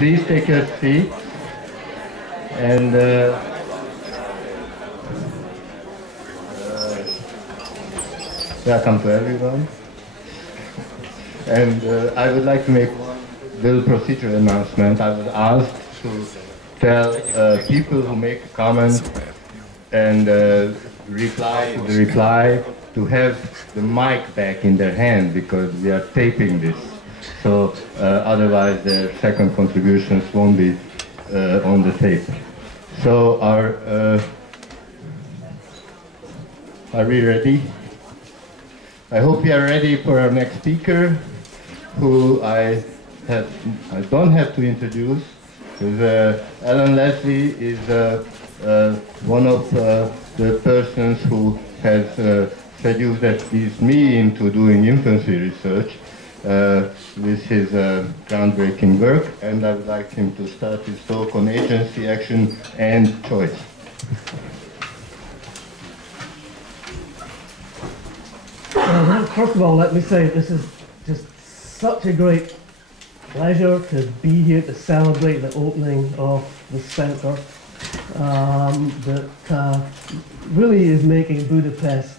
Please take your seat. And welcome to everyone. And I would like to make one little procedural announcement. I was asked to tell people who make a comment and reply to the reply to have the mic back in their hand, because we are taping this. So otherwise their second contributions won't be on the tape. So are we ready? I hope we are ready for our next speaker, who I don't have to introduce, because Alan Leslie is one of the persons who has seduced at least me into doing infancy research with his groundbreaking work, and I would like him to start his talk on agency, action, and choice. Well, first of all, let me say this is just such a great pleasure to be here to celebrate the opening of the centre that really is making Budapest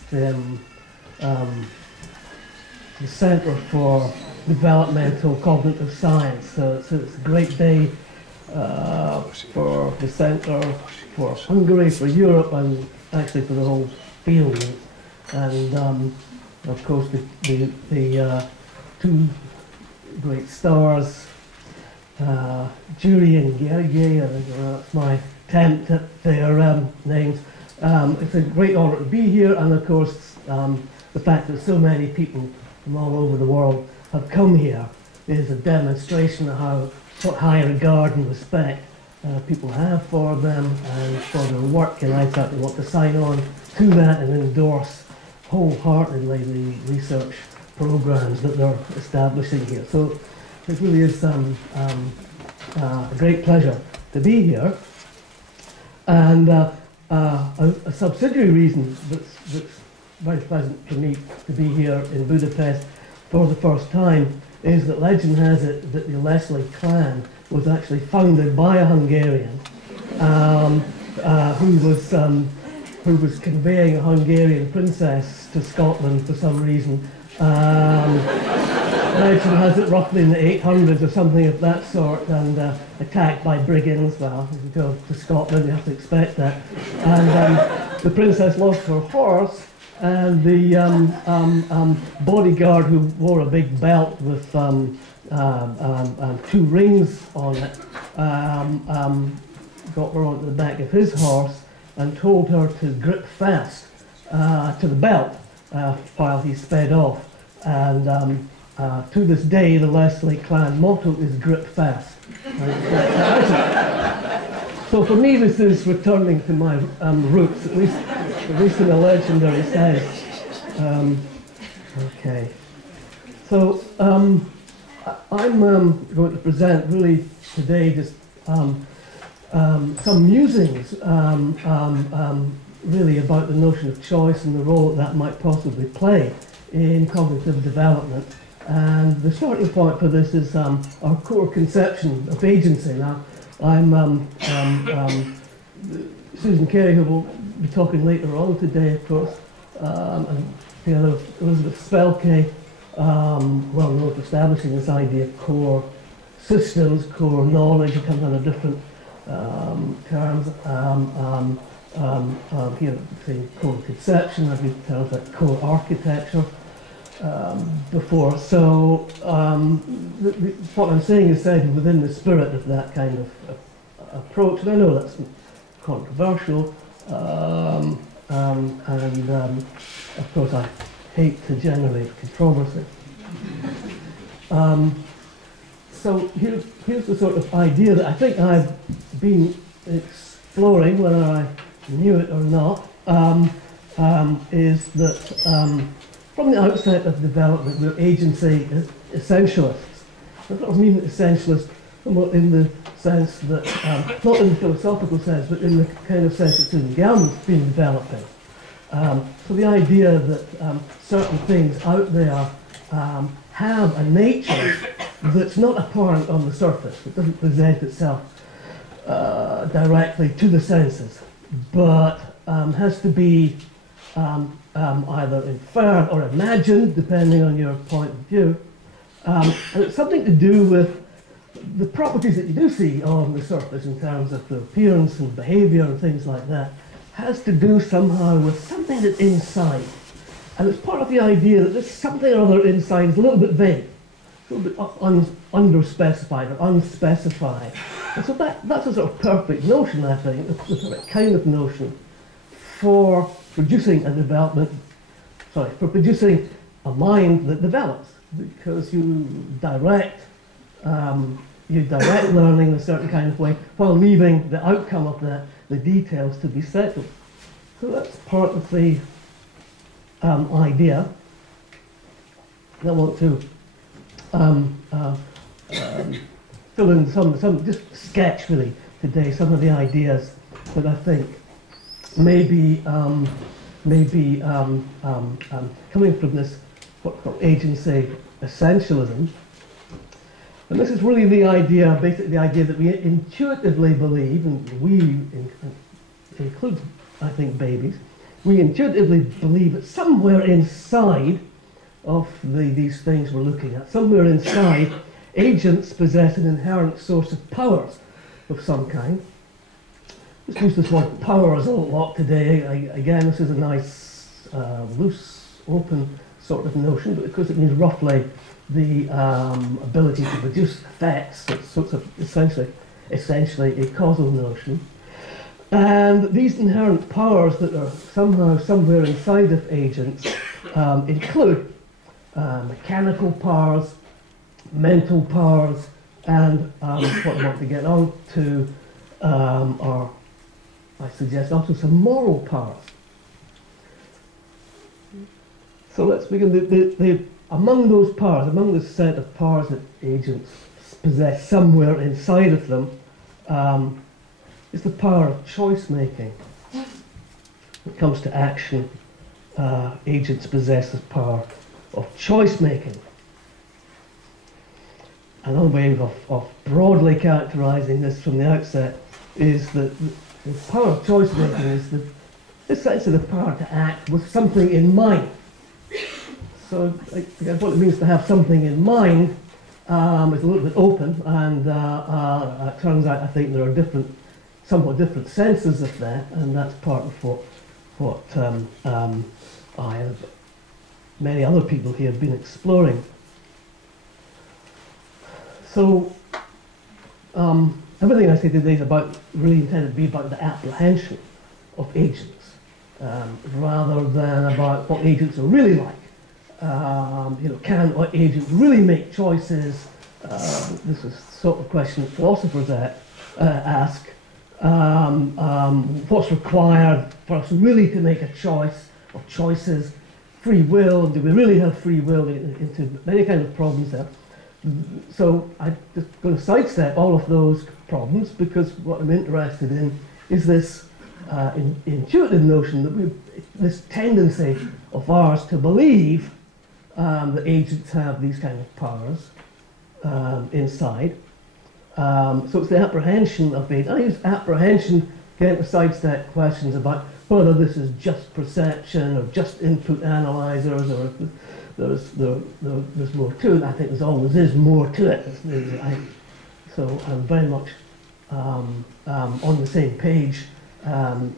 the centre for developmental cognitive science. So it's a great day for the centre, for Hungary, for Europe, and actually for the whole field. And of course, the two great stars, Jury and Gergely, I think that's my attempt at their names. It's a great honour to be here, and of course, the fact that so many people from all over the world have come here is a demonstration of what high regard and respect people have for them and for their work, and I certainly want to sign on to that and endorse wholeheartedly the research programs that they're establishing here. So it really is a great pleasure to be here. And a subsidiary reason that's very pleasant for me to be here in Budapest for the first time is that legend has it that the Leslie clan was actually founded by a Hungarian who was conveying a Hungarian princess to Scotland for some reason. Legend has it roughly in the 800s or something of that sort, and attacked by brigands. Well, if you go to Scotland, you have to expect that. And the princess lost her horse, and the bodyguard, who wore a big belt with 2 rings on it, got her onto the back of his horse and told her to grip fast to the belt while he sped off. And to this day, the Leslie clan motto is "grip fast." So for me, this is returning to my roots, at least in a legendary sense. Okay. So I'm going to present really today just some musings really about the notion of choice and the role that might possibly play in cognitive development. And the starting point for this is our core conception of agency. Now, Susan Carey, who will be talking later on today, of course, and together with Elizabeth Spelke, well known for establishing this idea of core systems, core knowledge. It comes under different terms. Here, say core conception, I've used terms like core architecture before. So what I'm saying is said within the spirit of that kind of approach, and I know that's controversial, and of course I hate to generate controversy. So here's the sort of idea that I think I've been exploring, whether I knew it or not, is that from the outset of development, we're agency essentialists. I don't mean essentialist in the sense that, not in the philosophical sense, but in the kind of sense that Susan Gelman's been developing. So the idea that certain things out there have a nature that's not apparent on the surface. It doesn't present itself directly to the senses, but has to be either inferred or imagined, depending on your point of view. And it's something to do with the properties that you do see on the surface in terms of the appearance and behavior and things like that, has to do somehow with something that's inside. And it's part of the idea that this something or other inside is a little bit vague, a little bit underspecified or unspecified. And so that's a sort of perfect notion, I think, the perfect kind of notion for producing a for producing a mind that develops, because you direct learning in a certain kind of way while leaving the outcome of the details to be settled. So that's part of the idea. I want to fill in some just sketch really today some of the ideas that I think may be coming from this what's called agency essentialism. And this is really the idea, basically the idea that we intuitively believe, and we includes, I think, babies, we intuitively believe that somewhere inside of these things we're looking at, somewhere inside, agents possess an inherent source of powers of some kind. Let's use this word powers a lot today. Again, this is a nice, loose, open sort of notion, but of course it means roughly the ability to produce effects. So it's essentially a causal notion. And these inherent powers that are somehow somewhere inside of agents include mechanical powers, mental powers, and what I want to get on to are, I suggest, also some moral powers. So let's begin. Among those powers, among the set of powers that agents possess somewhere inside of them, is the power of choice making. When it comes to action, agents possess the power of choice making. Another way of broadly characterizing this from the outset is that the power of choice making is the sense of the power to act with something in mind. So what it means to have something in mind is a little bit open, and it turns out I think there are somewhat different senses of that, and that's part of what I and many other people here have been exploring. So everything I say today is really intended to be about the apprehension of agents, rather than about what agents are really like. Can agents really make choices? This is the sort of question that philosophers ask. What's required for us really to make a choice or choices? Free will, do we really have free will? Into many kind of problems there. So I'm just going to sidestep all of those problems, because what I'm interested in is this intuitive notion that this tendency of ours to believe that agents have these kind of powers inside. So it's the apprehension of it. I use apprehension again to sidestep questions about whether this is just perception or just input analyzers, or if there's more to it. I think there always is more to it. So I'm very much on the same page on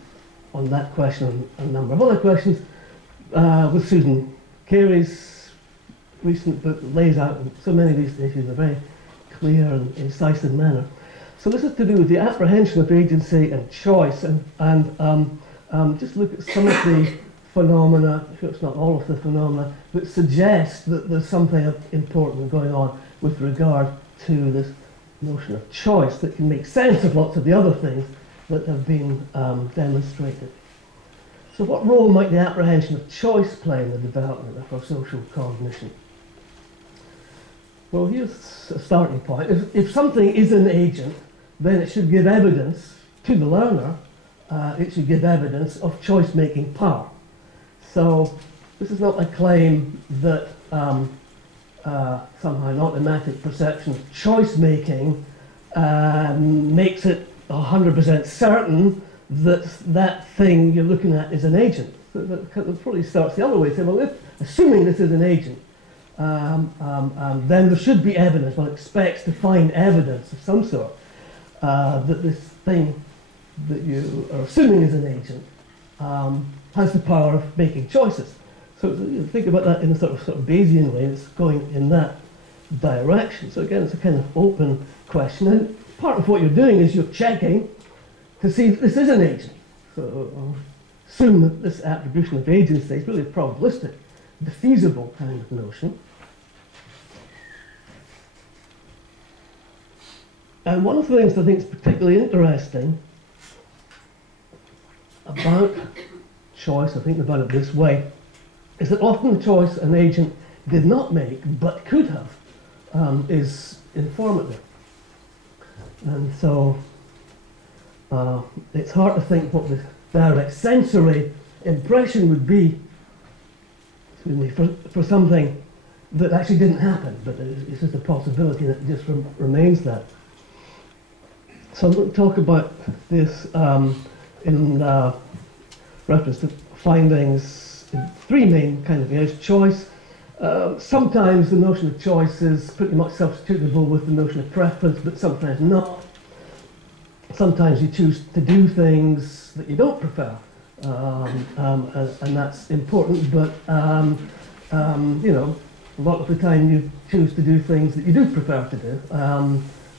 that question and a number of other questions with Susan Carey's recent book that lays out so many of these issues in a very clear and incisive manner. So this is to do with the apprehension of agency and choice, and just look at some of the phenomena, sure it's not all of the phenomena, that suggest that there's something important going on with regard to this notion of choice that can make sense of lots of the other things that have been demonstrated. So what role might the apprehension of choice play in the development of our social cognition? Well, here's a starting point. If something is an agent, then it should give evidence to the learner. It should give evidence of choice-making power. So this is not a claim that somehow an automatic perception of choice making makes it 100% certain that that thing you're looking at is an agent. So that probably starts the other way, saying, well, assuming this is an agent, then there should be evidence, one expects to find evidence of some sort that this thing that you are assuming is an agent has the power of making choices. So think about that in a sort of Bayesian way, it's going in that direction. So again, it's a kind of open question, and part of what you're doing is you're checking to see if this is an agent. So assume that this attribution of agency is really a probabilistic, defeasible kind of notion. And one of the things I think is particularly interesting about choice, I think about it this way, is that often the choice an agent did not make but could have is informative. And so it's hard to think what the direct sensory impression would be, excuse me, for something that actually didn't happen, but it's just a possibility that just remains that. So I'm going to talk about this in reference to findings in three main kind of areas. Choice. Sometimes the notion of choice is pretty much substitutable with the notion of preference, but sometimes not. Sometimes you choose to do things that you don't prefer, and that's important, but you know, a lot of the time you choose to do things that you do prefer to do.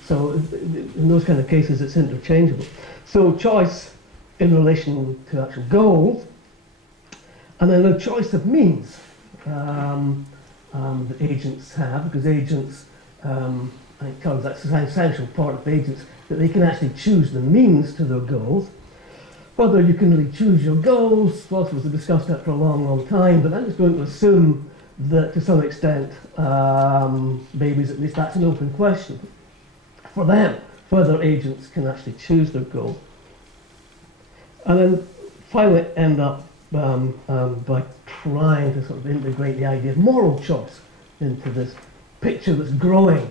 So in those kind of cases, it's interchangeable. So choice in relation to actual goals, and then the choice of means that agents have, because agents, I think that's an essential part of agents, that they can actually choose the means to their goals. Whether you can really choose your goals, well, we've discussed that for a long, long time, but I'm just going to assume that to some extent, maybe at least that's an open question for them, whether agents can actually choose their goals. And then finally end up by trying to sort of integrate the idea of moral choice into this picture that's growing,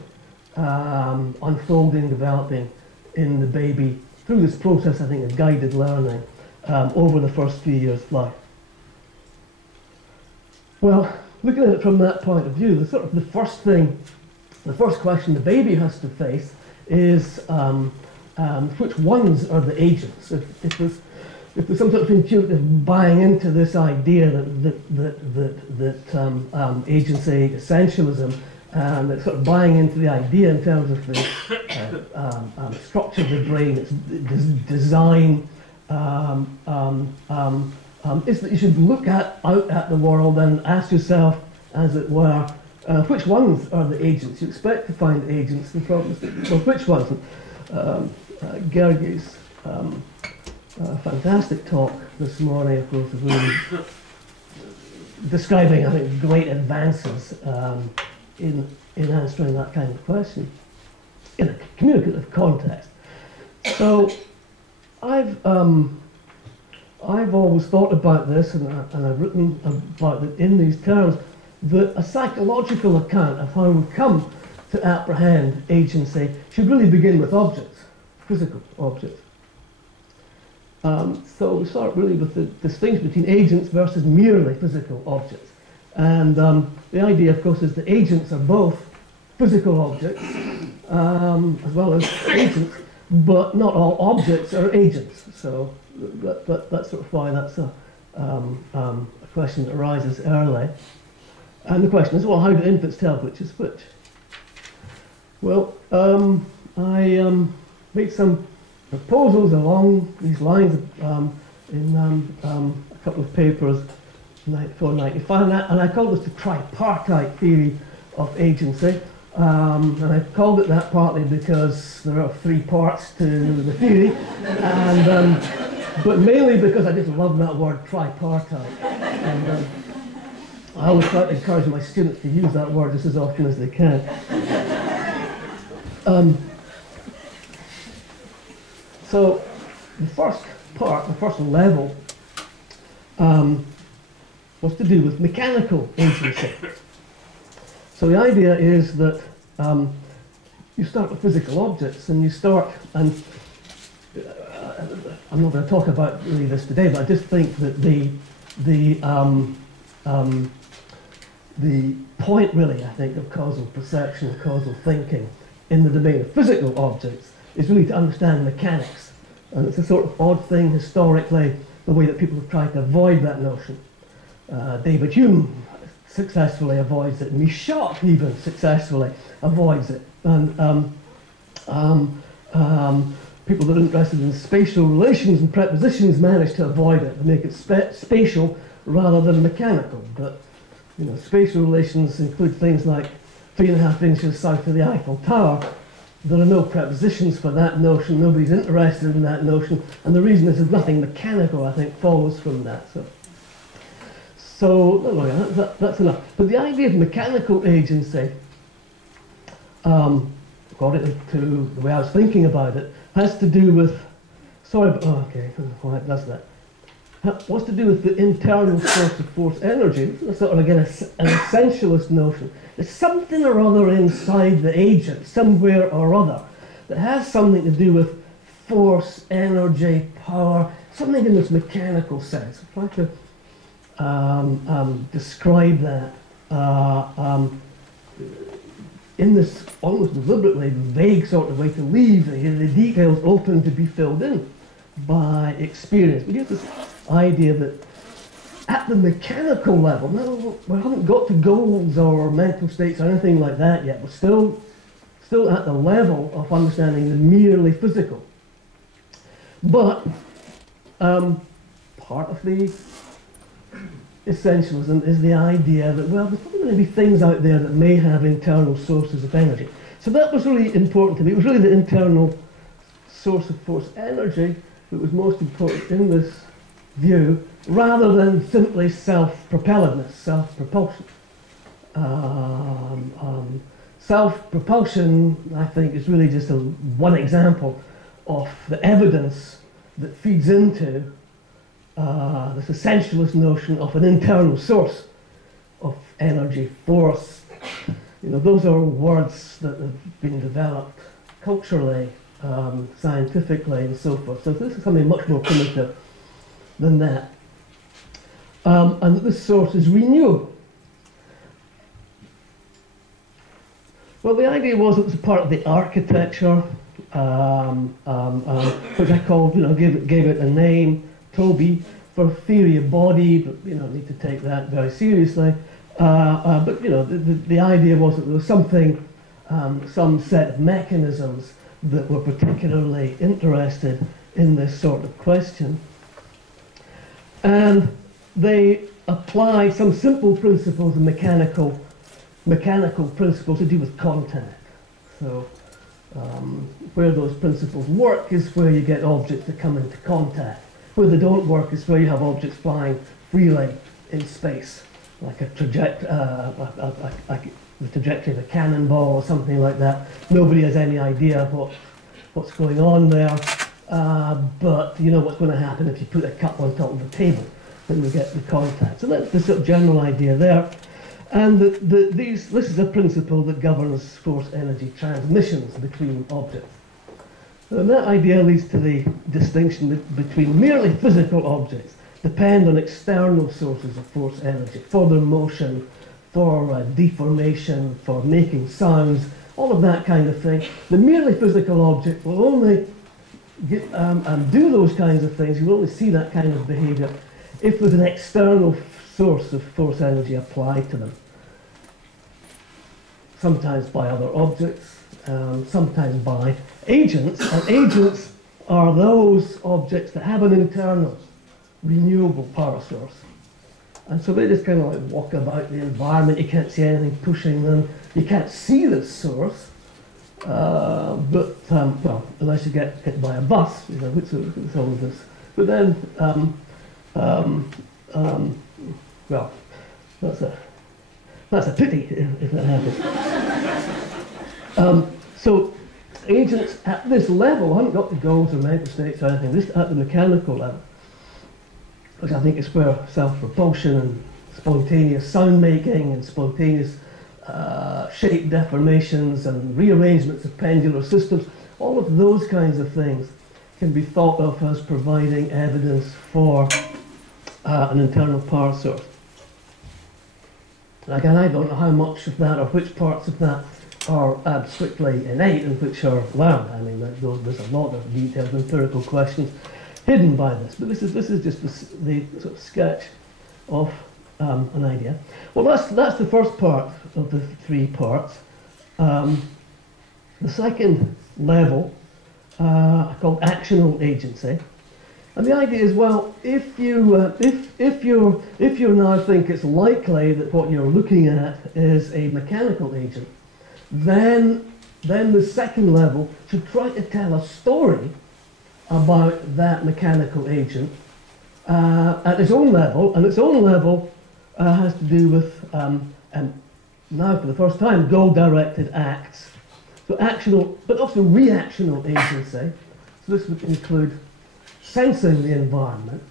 unfolding, developing in the baby through this process, I think, of guided learning over the first few years of life. Well, looking at it from that point of view, the first question the baby has to face is which ones are the agents? If there's some sort of intuitive buying into this idea that agency, essentialism, and it's sort of buying into the idea in terms of the structure of the brain, its design, is that you should look out at the world and ask yourself, as it were, which ones are the agents? You expect to find agents and problems, well, which ones? Gergie's fantastic talk this morning, of course, is really describing, I think, great advances in answering that kind of question in a communicative context. So I've always thought about this, and I've written about it in these terms, that a psychological account of how we come to apprehend agency should really begin with objects, physical objects. So we start really with the distinction between agents versus merely physical objects. And the idea, of course, is that agents are both physical objects as well as agents, but not all objects are agents. So that's sort of why that's a question that arises early. And the question is, well, how do infants tell which is which? Well, I made some proposals along these lines in a couple of papers, 94, 95, and I called this the tripartite theory of agency. And I called it that partly because there are three parts to the theory, and, but mainly because I just love that word tripartite. And, I always try to encourage my students to use that word just as often as they can. So the first part, the first level, was to do with mechanical agency. So the idea is that you start with physical objects, and you start, and I'm not going to talk about really this today, but I just think that the point really, I think, of causal perception and causal thinking in the domain of physical objects is really to understand mechanics. And it's a sort of odd thing historically, the way that people have tried to avoid that notion. David Hume successfully avoids it. Michot even successfully avoids it. And people that are interested in spatial relations and prepositions manage to avoid it, to make it spatial rather than mechanical. But you know, spatial relations include things like 3.5 inches south of the Eiffel Tower. There are no prepositions for that notion. Nobody's interested in that notion, and the reason is there's nothing mechanical, I think, follows from that. So that's enough. But the idea of mechanical agency, according to the way I was thinking about it, has to do with, that's that. What's to do with the internal source of force energy. This is sort of, again, an essentialist notion. There's something or other inside the agent, somewhere or other, that has something to do with force, energy, power, something in this mechanical sense. I'm trying to describe that in this almost deliberately vague sort of way, to leave the details open to be filled in by experience. We have this idea that at the mechanical level, no, we haven't got to goals or mental states or anything like that yet. We're still at the level of understanding the merely physical. But part of the essentialism is the idea that, well, there's probably going to be things out there that may have internal sources of energy. So that was really important to me. It was really the internal source of force energy that was most important in this view, rather than simply self-propelledness, self-propulsion. Self-propulsion, I think, is really just one example of the evidence that feeds into this essentialist notion of an internal source of energy, force. You know, those are words that have been developed culturally, scientifically, and so forth. So this is something much more primitive than that. And this source is renewable. Well, the idea was it was a part of the architecture, which I called, gave it a name, Toby, for theory of body, but need to take that very seriously. But the idea was that there was something, some set of mechanisms that were particularly interested in this sort of question. And they apply some simple principles of mechanical principles to do with contact. So where those principles work is where you get objects that come into contact. Where they don't work is where you have objects flying freely in space, like the trajectory of a cannonball or something like that. Nobody has any idea what's going on there, but you know what's going to happen if you put a cup on top of the table, then you get the contact. So that's the sort of general idea there. And this is a principle that governs force energy transmissions between objects. And that idea leads to the distinction between merely physical objects depend on external sources of force energy for their motion, for deformation, for making sounds, all of that kind of thing. The merely physical object will only do those kinds of things, you will only see that kind of behavior if there's an external source of force energy applied to them. Sometimes by other objects, sometimes by agents, and agents are those objects that have an internal renewable power source. And so they just kind of like walk about the environment, you can't see anything pushing them, you can't see this source, well, unless you get hit by a bus, it's all of this. But then, well, that's a pity if that happens. So agents at this level haven't got the goals or mental states or anything, this at the mechanical level, which I think is where self-propulsion and spontaneous sound making and spontaneous shape deformations and rearrangements of pendular systems. All of those kinds of things can be thought of as providing evidence for an internal power source. Again, I don't know how much of that or which parts of that are strictly innate and which are learned. I mean, there's a lot of detailed empirical questions hidden by this, but this is just the sort of sketch of an idea. Well, that's the first part of the three parts. The second level I call actional agency, and the idea is, well, if you now think it's likely that what you're looking at is a mechanical agent, then the second level should try to tell a story about that mechanical agent at its own level, and its own level has to do with, and now for the first time, goal-directed acts. So actional, but also reactional agency. So this would include sensing the environment.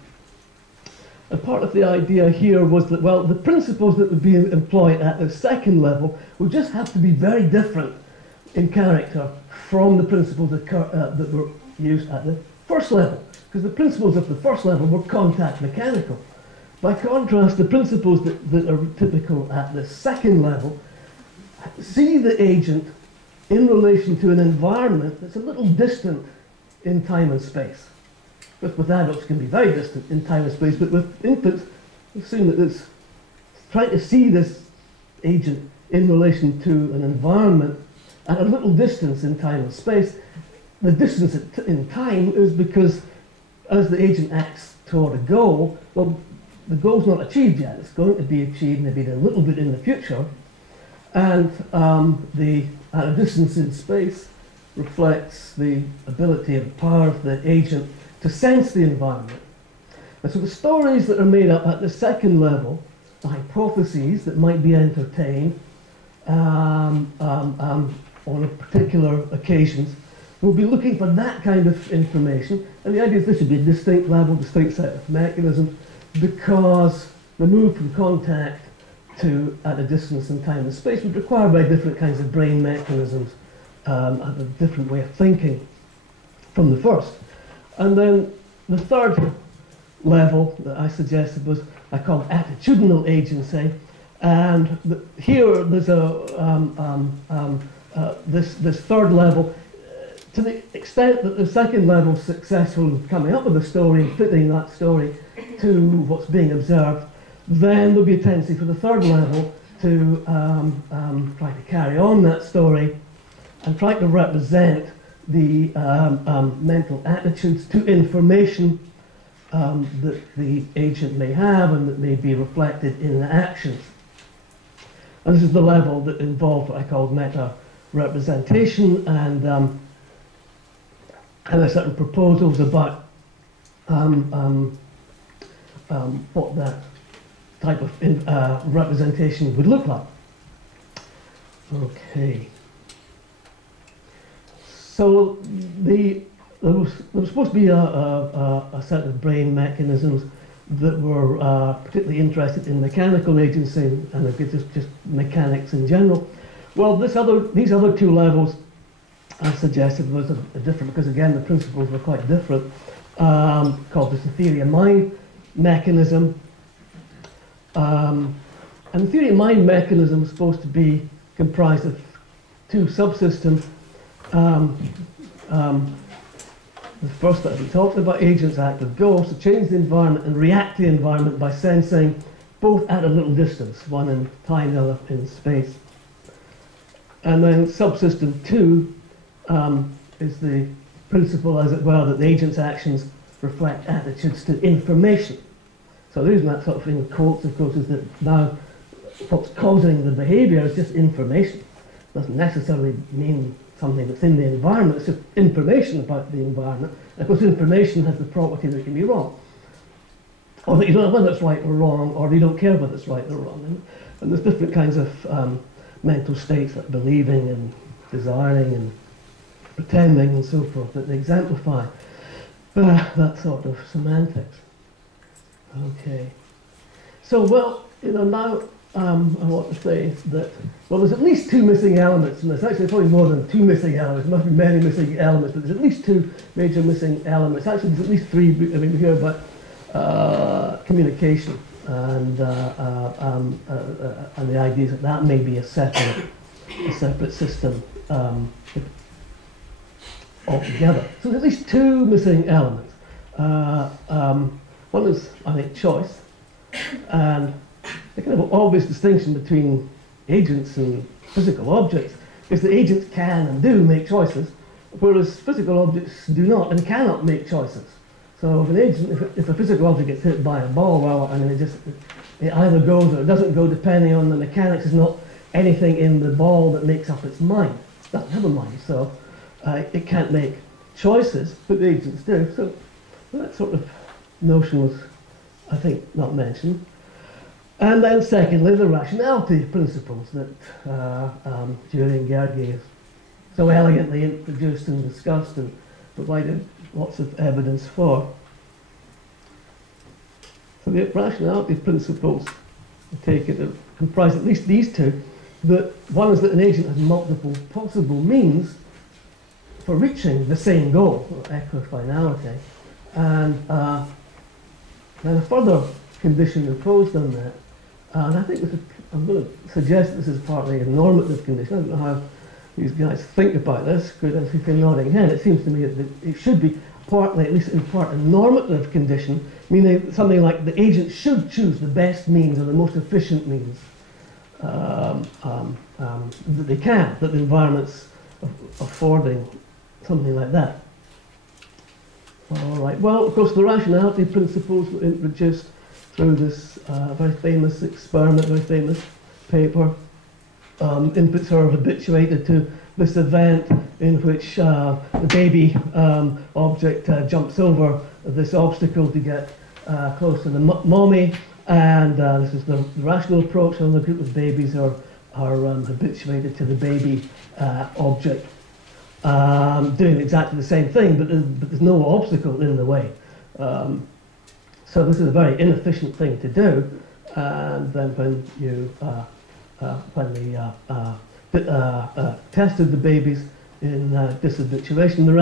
And part of the idea here was that, well, the principles that would be employed at the second level would just have to be very different in character from the principles that were used at the first level, because the principles of the first level were contact mechanical. By contrast, the principles that are typical at the second level see the agent in relation to an environment that's a little distant in time and space. With adults, it can be very distant in time and space, but with infants, assume that it's trying to see this agent in relation to an environment at a little distance in time and space. The distance in time is because as the agent acts toward a goal, well, the goal's not achieved yet. It's going to be achieved maybe a little bit in the future, and at a distance in space reflects the ability and power of the agent to sense the environment. And so the stories that are made up at the second level, the hypotheses that might be entertained on a particular occasions, will be looking for that kind of information. And the idea is this should be a distinct level, distinct set of mechanisms, because the move from contact to at a distance in time and space would require very different kinds of brain mechanisms, and a different way of thinking from the first. And then the third level that I suggested was I called attitudinal agency, and here there's this third level. To the extent that the second level is successful in coming up with a story and fitting that story to what's being observed, then there'll be a tendency for the third level to try to carry on that story and try to represent the mental attitudes to information that the agent may have and that may be reflected in the actions. And this is the level that involved what I called meta-representation, and there are certain proposals about what that type of representation would look like. Okay. So there was supposed to be a set of brain mechanisms that were particularly interested in mechanical agency and just mechanics in general. Well, these other two levels I suggested was a different, because again the principles were quite different, called the theory of mind mechanism. And the theory of mind mechanism is supposed to be comprised of two subsystems. The first that we talked about, agents act with goals to change the environment and react to the environment by sensing, both at a little distance, one in time, the other in space. And then subsystem 2 is the principle, as it were, that the agent's actions reflect attitudes to information. So the reason that sort of in quotes, of course, is that now what's causing the behavior is just information. It doesn't necessarily mean something that's in the environment, it's just information about the environment. And of course, information has the property that it can be wrong, or that you don't know whether it's right or wrong, or you don't care whether it's right or wrong. And there's different kinds of mental states, like believing and desiring and pretending and so forth, that they exemplify that sort of semantics. Okay. So, well, now I want to say that, well, there's at least two missing elements, and there's actually probably more than two missing elements. There must be many missing elements, but there's at least two major missing elements. Actually, there's at least three. I mean, we hear about communication and the idea that that may be a separate system altogether. So there's at least two missing elements. One is, I think, choice, and the kind of obvious distinction between agents and physical objects is that agents can and do make choices, whereas physical objects do not and cannot make choices. So if an agent, if a physical object gets hit by a ball, well, I mean, it either goes or it doesn't go depending on the mechanics. There's not anything in the ball that makes up its mind. It doesn't have a mind, so it can't make choices, but the agents do. So that sort of notion was, I think, not mentioned. And then secondly, the rationality principles that Jury and Gergi so elegantly introduced and discussed and provided lots of evidence for. So the rationality principles, I take it, comprise at least these two. That one is that an agent has multiple possible means for reaching the same goal, or equifinality, and then a further condition imposed on that. And I think I'm going to suggest this is partly a normative condition. I don't know how these guys think about this. Good, if you're nodding head, it seems to me that it should be partly, at least in part, a normative condition, meaning something like the agent should choose the best means or the most efficient means that they can, that the environment's affording, something like that. All right. Well, of course, the rationality principles were introduced through this very famous experiment, very famous paper. Infants are habituated to this event in which the baby object jumps over this obstacle to get close to the mommy, and this is the rational approach, and the group of babies are habituated to the baby object doing exactly the same thing, but there's no obstacle in the way. So this is a very inefficient thing to do, and then when they tested the babies in this habituation, the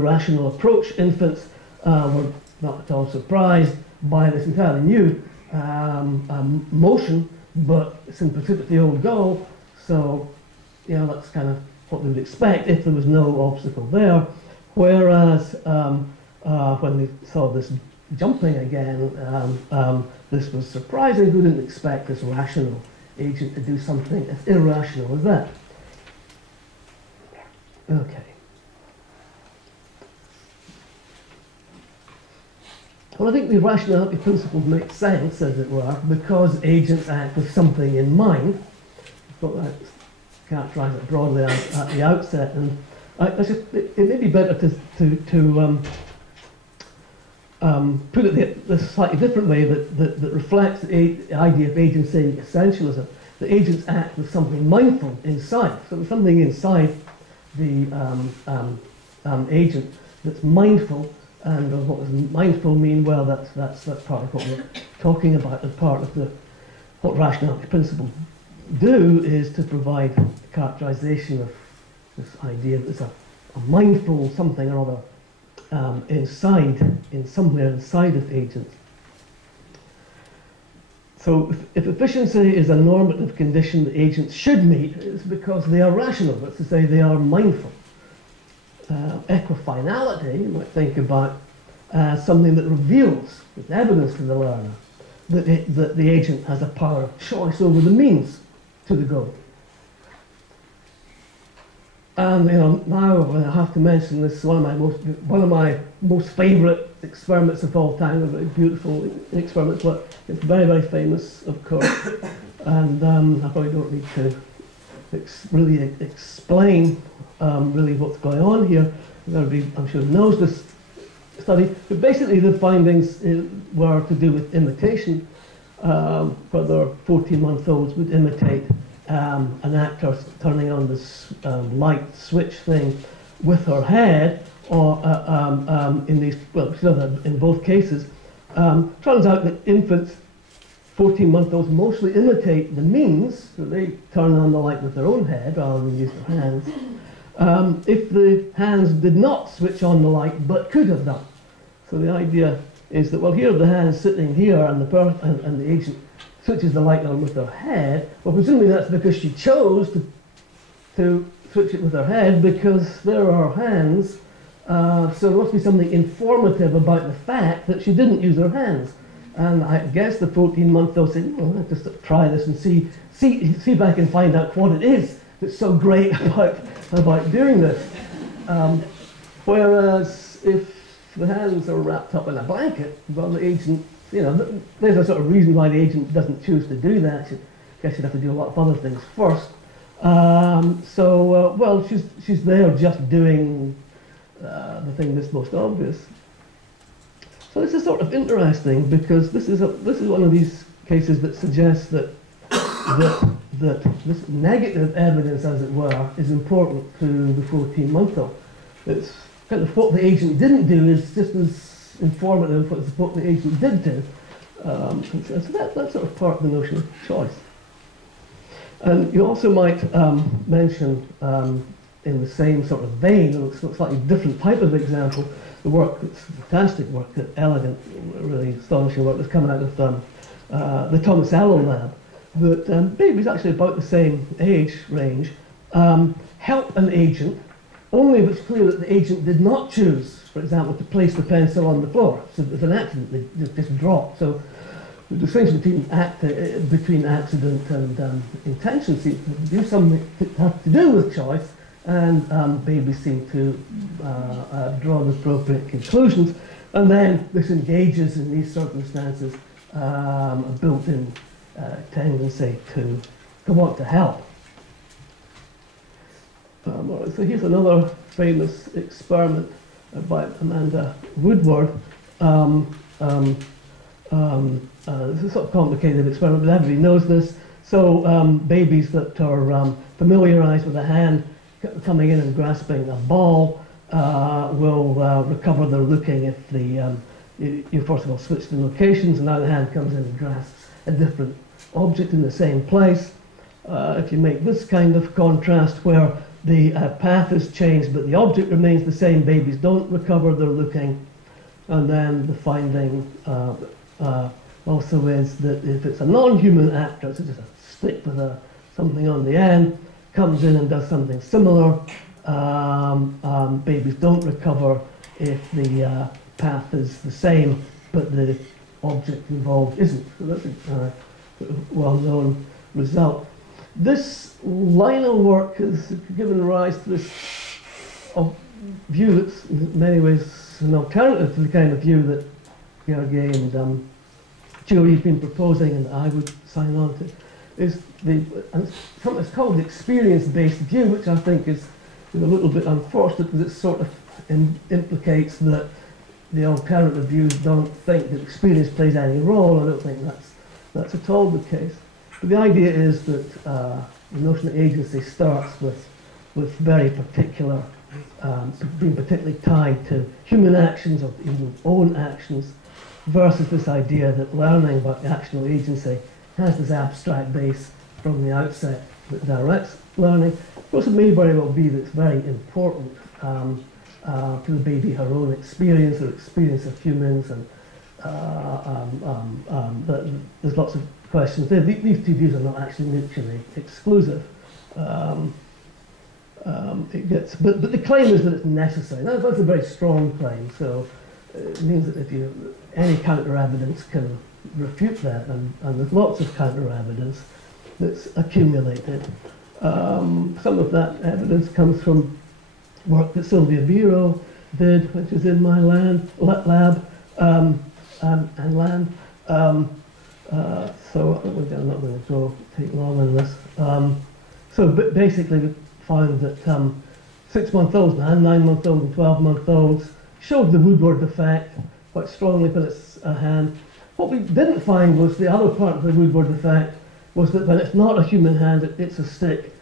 rational approach, infants were not at all surprised by this entirely new motion, but it's in pursuit of the old goal. So, you know, that's kind of what we would expect if there was no obstacle there. Whereas when we saw this jumping again, this was surprising. Who didn't expect this rational agent to do something as irrational as that? Okay. Well, I think the rationality principles make sense, as it were, because agents act with something in mind. I've got that characterised it broadly at the outset, and it may be better to put it the slightly different way that reflects the idea of agency essentialism. The agents act with something mindful inside. So there's something inside the agent that's mindful. And what does mindful mean? Well, that's part of what we're talking about as part of what rationality principles do, is to provide a characterization of this idea that there's a mindful something or other somewhere inside of agents. So if efficiency is a normative condition that agents should meet, it's because they are rational, that's to say they are mindful. Equifinality, you might think about something that reveals, with evidence to the learner, that the agent has a power of choice over the means to the goal. And you know, now I have to mention this, one of my most favourite experiments of all time, a very beautiful experiment, but it's very, very famous, of course. And I probably don't need to really explain really what's going on here. Everybody, I'm sure, knows this study. But basically the findings were to do with imitation, whether 14-month-olds would imitate an actor turning on this light switch thing with her head, or in both cases. Turns out that infants 14-month-olds mostly imitate the means, so they turn on the light with their own head rather than use their hands. If the hands did not switch on the light but could have done. So the idea is that, well, here are the hands sitting here and the agent switches the light on with her head. Well, presumably that's because she chose to switch it with her head because there are hands. So there must be something informative about the fact that she didn't use her hands. And I guess the 14-month-old said, well, I'll just try this and see if I can find out what it is that's so great about doing this. Whereas if the hands are wrapped up in a blanket, well, the agent, there's a sort of reason why the agent doesn't choose to do that. I guess she'd have to do a lot of other things first. Well, she's there just doing the thing that's most obvious. So this is sort of interesting because this is one of these cases that suggests that this negative evidence, as it were, is important to the 14-month-old. It's kind of what the agent didn't do is just as informative as what the agent did do. So that's sort of part of the notion of choice. And you also might mention, in the same sort of vein, a slightly different type of example, the work, it's fantastic work, elegant, really astonishing work that's coming out of the Thomas Allen lab, that babies actually about the same age range help an agent, only if it's clear that the agent did not choose, for example, to place the pencil on the floor. So it's an accident, they just dropped. So the distinction between accident and intention seems to do something to have to do with choice, and babies seem to draw the appropriate conclusions, and then this engages in these circumstances a built-in tendency to want to help. All right, so here's another famous experiment by Amanda Woodward. This is a sort of complicated experiment, but everybody knows this. So babies that are familiarized with a hand coming in and grasping a ball will recover their looking if you first of all switch the locations, and now the hand comes in and grasps a different object in the same place. If you make this kind of contrast where the path is changed but the object remains the same, babies don't recover their looking. And then the finding also is that if it's a non-human actor, so just a stick with something on the end, comes in and does something similar, babies don't recover if the path is the same but the object involved isn't. So that's a well-known result. This line of work has given rise to this view that's in many ways an alternative to the kind of view that Gergely and Julie have been proposing and I would sign on to. Is it's called the experience-based view, which I think is a little bit unfortunate because it sort of implicates that the alternative views don't think that experience plays any role. I don't think that's at all the case. But the idea is that the notion of agency starts with very particular, being particularly tied to human actions or even own actions, versus this idea that learning about the actional agency has this abstract base from the outset that directs learning. Of course, it may very well be that it's very important to the baby, her own experience, or experience of humans, and there's lots of questions there. These two views are not actually mutually exclusive. But the claim is that it's necessary. That's a very strong claim, so it means that if any counter-evidence can refute that, and there's lots of counter-evidence that's accumulated. Some of that evidence comes from work that Sylvia Biro did, which is in my lab, and land. So I'm not going to take long on this. So basically we found that 6-month-olds and 9-month-olds and 12-month-olds showed the Woodward effect quite strongly when it's a hand. What we didn't find was the other part of the Woodward effect was that when it's not a human hand, it's a stick,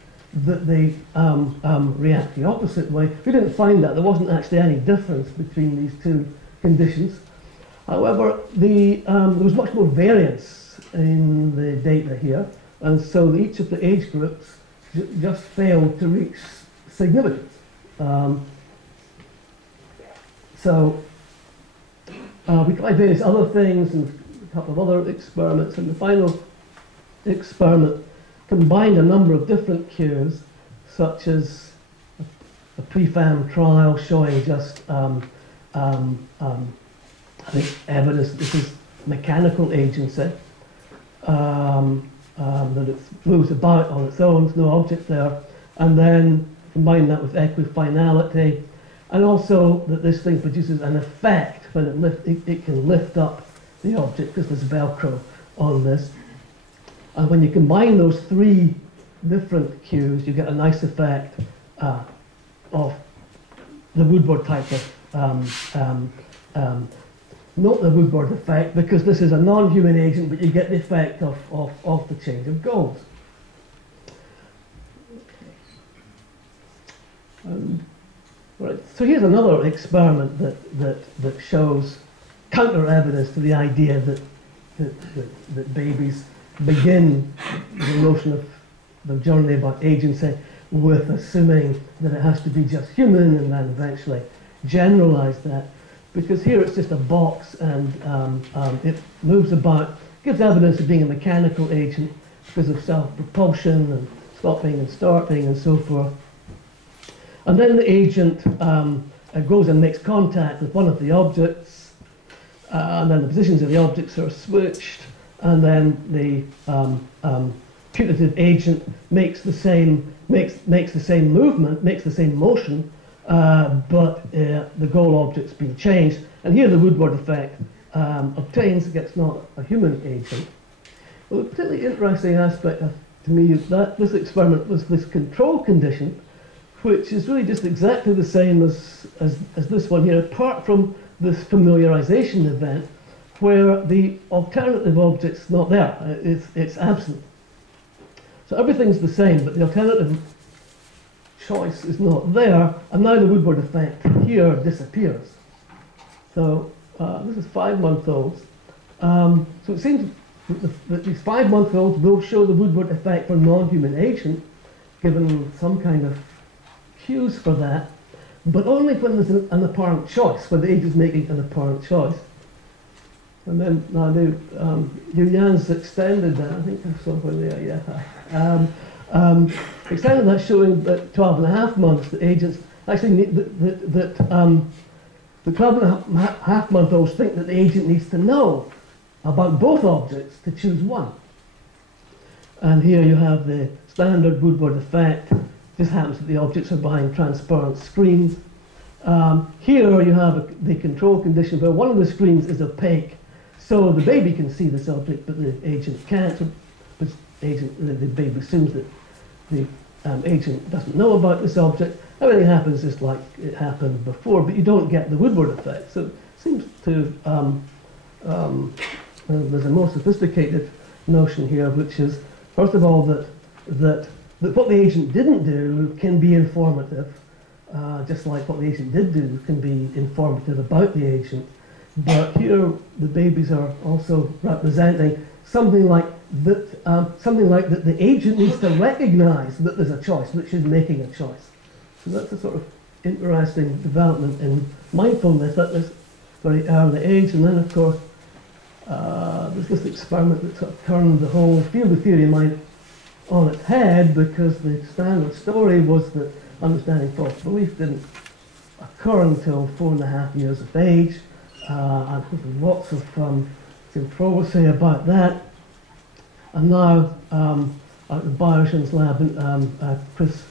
that they react the opposite way. We didn't find that. There wasn't actually any difference between these two conditions. However, there was much more variance in the data here, and so each of the age groups just failed to reach significance. We tried various other things and a couple of other experiments, and the final experiment combined a number of different cues, such as a pre-fam trial showing just I think evidence that this is mechanical agency, that it moves about on its own, there's no object there, and then combine that with equifinality, and also that this thing produces an effect when it can lift up the object, because there's Velcro on this. And when you combine those three different cues, you get a nice effect of the Woodward type of, not the Woodward effect, because this is a non-human agent, but you get the effect of the change of goals. Right. So here's another experiment that shows counter evidence to the idea that babies begin the notion of the journey about agency with assuming that it has to be just human and then eventually generalize that. Because here it's just a box and it moves about, gives evidence of being a mechanical agent because of self-propulsion and stopping and starting and so forth. And then the agent goes and makes contact with one of the objects, and then the positions of the objects are switched, and then the putative agent makes the same movement, makes the same motion, but the goal object's been changed. And here the Woodward effect obtains against not a human agent. Well, a particularly interesting aspect to me is that this experiment was this control condition, which is really just exactly the same as this one here, apart from this familiarization event where the alternative object's not there, it's absent. So everything's the same, but the alternative choice is not there, and now the Woodward effect here disappears. So this is 5-month-olds. So it seems that these 5-month-olds will show the Woodward effect for non-human agent, given some kind of cues for that, but only when there's an apparent choice, when the agent is making an apparent choice. And then now Yuyan's extended that, I think I saw where they are, yeah. Extended that, showing that 12.5 months, the agents actually need the 12.5-month-olds think that the agent needs to know about both objects to choose one. And here you have the standard Woodward effect. This happens that the objects are behind transparent screens. Here you have the control condition where one of the screens is opaque, so the baby can see this object, but the agent can't. But the baby assumes that the agent doesn't know about this object. Everything happens just like it happened before, but you don't get the Woodward effect. So it seems to there's a more sophisticated notion here, which is, first of all, that what the agent didn't do can be informative, just like what the agent did do can be informative about the agent. But here the babies are also representing something like that, that the agent needs to recognize that there's a choice, that she's making a choice. So that's a sort of interesting development in mindfulness at this very early age. And then, of course, there's this experiment that sort of turned the whole field of theory mind on its head, because the standard story was that understanding false belief didn't occur until 4.5 years of age. And there's lots of controversy about that. And now at the Bioshins lab, Chris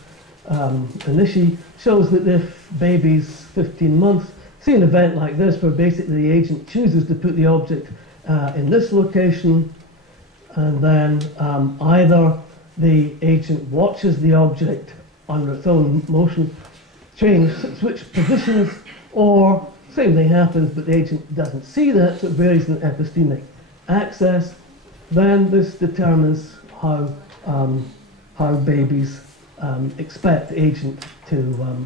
Anishi shows that if babies 15 months see an event like this, where basically the agent chooses to put the object in this location, and then either the agent watches the object under its own motion change, switch positions, or same thing happens, but the agent doesn't see that, so it varies in epistemic access, then this determines how babies expect the agent to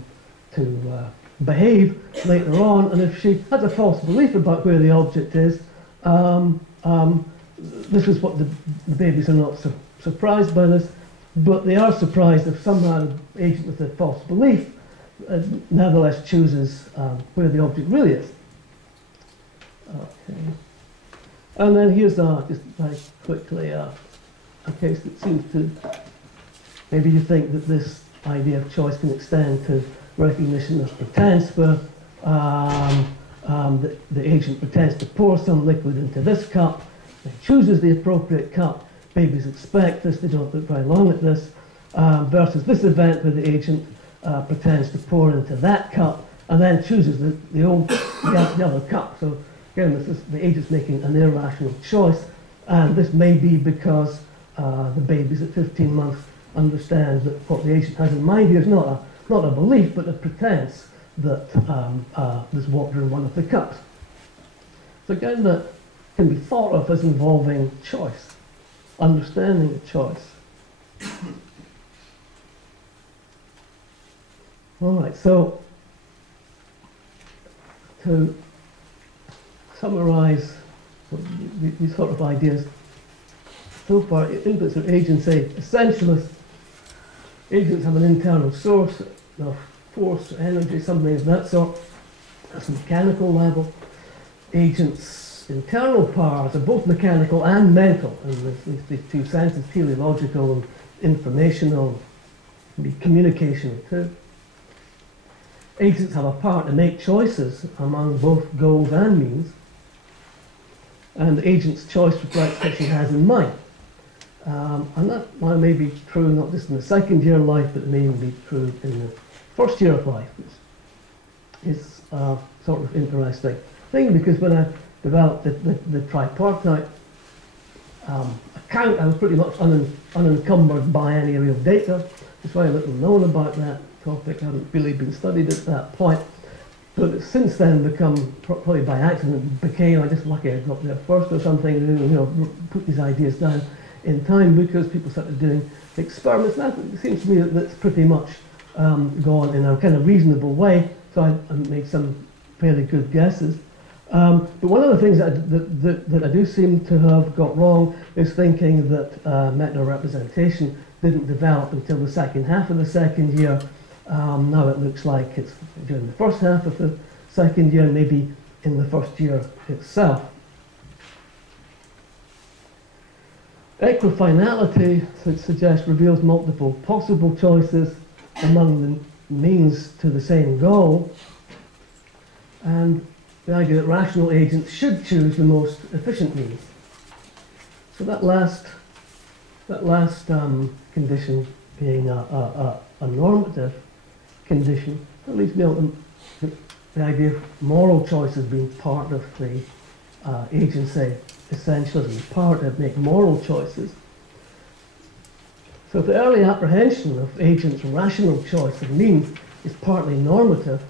behave later on. And if she has a false belief about where the object is, this is what the babies are not surprised by this, but they are surprised if somehow an agent with a false belief nevertheless chooses where the object really is. Okay. And then here's just very quickly a case that seems to, maybe you think that this idea of choice can extend to recognition of pretense, where the agent pretends to pour some liquid into this cup, then chooses the appropriate cup. Babies expect this, they don't look very long at this, versus this event where the agent pretends to pour into that cup and then chooses the other cup. So again, this is the agent's making an irrational choice, and this may be because the babies at 15 months understand that what the agent has in mind here is not a belief, but a pretense that there's water in one of the cups. So again, that can be thought of as involving choice, understanding a choice. All right, so to summarize these sort of ideas, so far, inputs or agency, essentialist agents have an internal source of force, energy, something of that sort. That's mechanical level. Agents' internal powers are both mechanical and mental, in these two senses, teleological and informational, can be communicational too. Agents have a power to make choices among both goals and means, and the agent's choice reflects what she has in mind. And that may be true not just in the second year of life, but it may even be true in the first year of life. It's a sort of interesting thing, because when I developed the tripartite account, I was pretty much unencumbered by any real data. There's very little known about that topic, hadn't really been studied at that point. But it's since then become, probably by accident, I just lucky I got there first or something, put these ideas down in time, because people started doing experiments. Now it seems to me that that's pretty much gone in a kind of reasonable way, so I made some fairly good guesses. But one of the things that I do seem to have got wrong is thinking that meta-representation didn't develop until the second half of the second year. Now it looks like it's during the first half of the second year, maybe in the first year itself. Equifinality, it suggests, reveals multiple possible choices among the means to the same goal, and the idea that rational agents should choose the most efficient means. So that last condition being a normative condition, that leads me on to the idea of moral choices being part of the agency essentialism, power to make moral choices. So if the early apprehension of agents' rational choice of means is partly normative,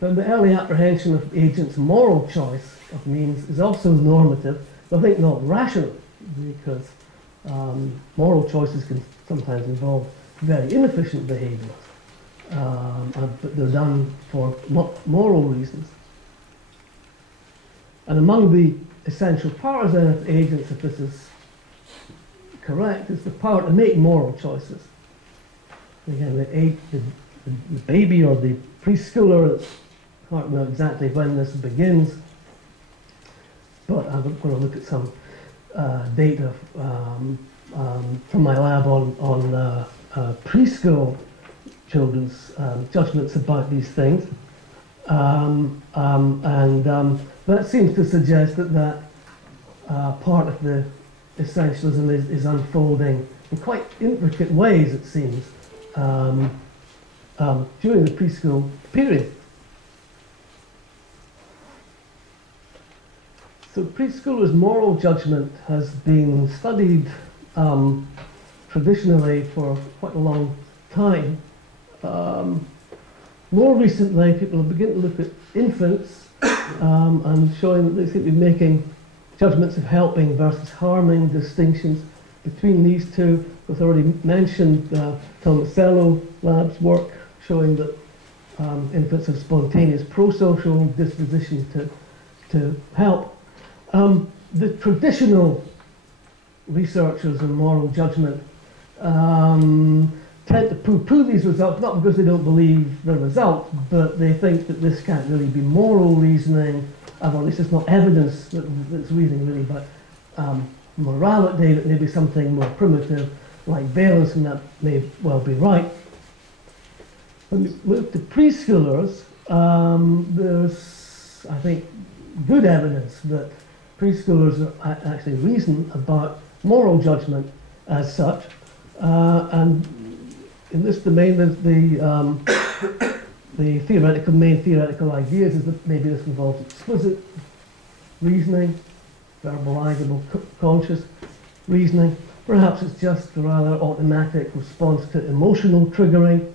then the early apprehension of agents' moral choice of means is also normative, but I think not rational, because moral choices can sometimes involve very inefficient behaviours, but they're done for moral reasons. And among the essential powers then of agents, if this is correct, is the power to make moral choices. Again, the baby or the preschooler, it's hard to know exactly when this begins, but I'm going to look at some data from my lab on preschool children's judgments about these things. That seems to suggest that part of the essentialism is unfolding in quite intricate ways, it seems, during the preschool period. So preschoolers' moral judgment has been studied traditionally for quite a long time. More recently, people have begun to look at infants and showing that they seem to be making judgments of helping versus harming distinctions between these two. We've already mentioned Tomasello lab's work showing that infants have spontaneous pro-social disposition to help. the traditional researchers in moral judgment tend to poo-poo these results, not because they don't believe the results, but they think that this can't really be moral reasoning, or at least it's not evidence that's reasoning really, but morality, that may be something more primitive like valence, and that may well be right. When we look to preschoolers, there's, I think, good evidence that preschoolers actually reason about moral judgment as such, and in this domain, the main theoretical ideas is that maybe this involves explicit reasoning, verbalizable, conscious reasoning. Perhaps it's just a rather automatic response to emotional triggering,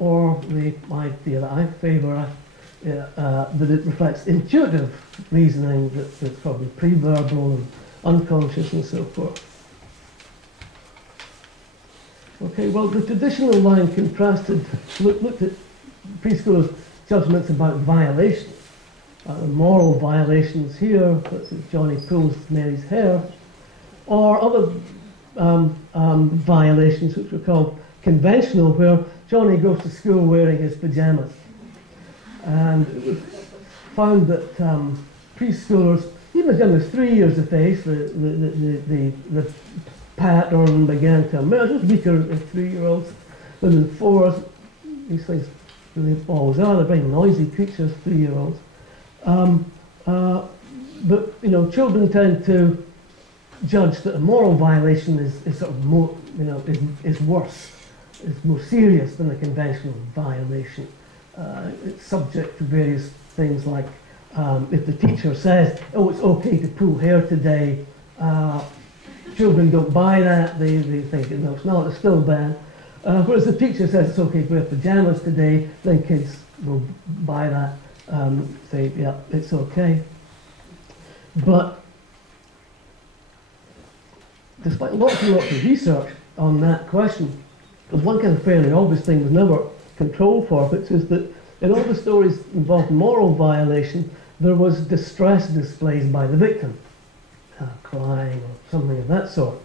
or the idea that I favour, that it reflects intuitive reasoning that's probably pre-verbal and unconscious and so forth. Okay, well, the traditional line contrasted, looked at preschoolers' judgments about violations. Moral violations here, such as Johnny pulls Mary's hair, or other violations which were called conventional, where Johnny goes to school wearing his pajamas. And it was found that preschoolers, even as young as 3 years of age, the pattern began to emerge. It was weaker in 3-year-olds than in 4s. These things really always are. They're very noisy creatures, 3-year-olds. But you know, children tend to judge that a moral violation is sort of more, you know, is worse, is more serious than a conventional violation. It's subject to various things like if the teacher says, "Oh, it's okay to pull hair today," children don't buy that. They think, no, it's not. It's still bad. Whereas the teacher says it's okay to wear pajamas today, then kids will buy that. Say, yeah, it's okay. But despite lots and lots of research on that question, there's one kind of fairly obvious thing was never controlled for, which is that in all the stories involving moral violation, there was distress displays by the victim, crying or something of that sort.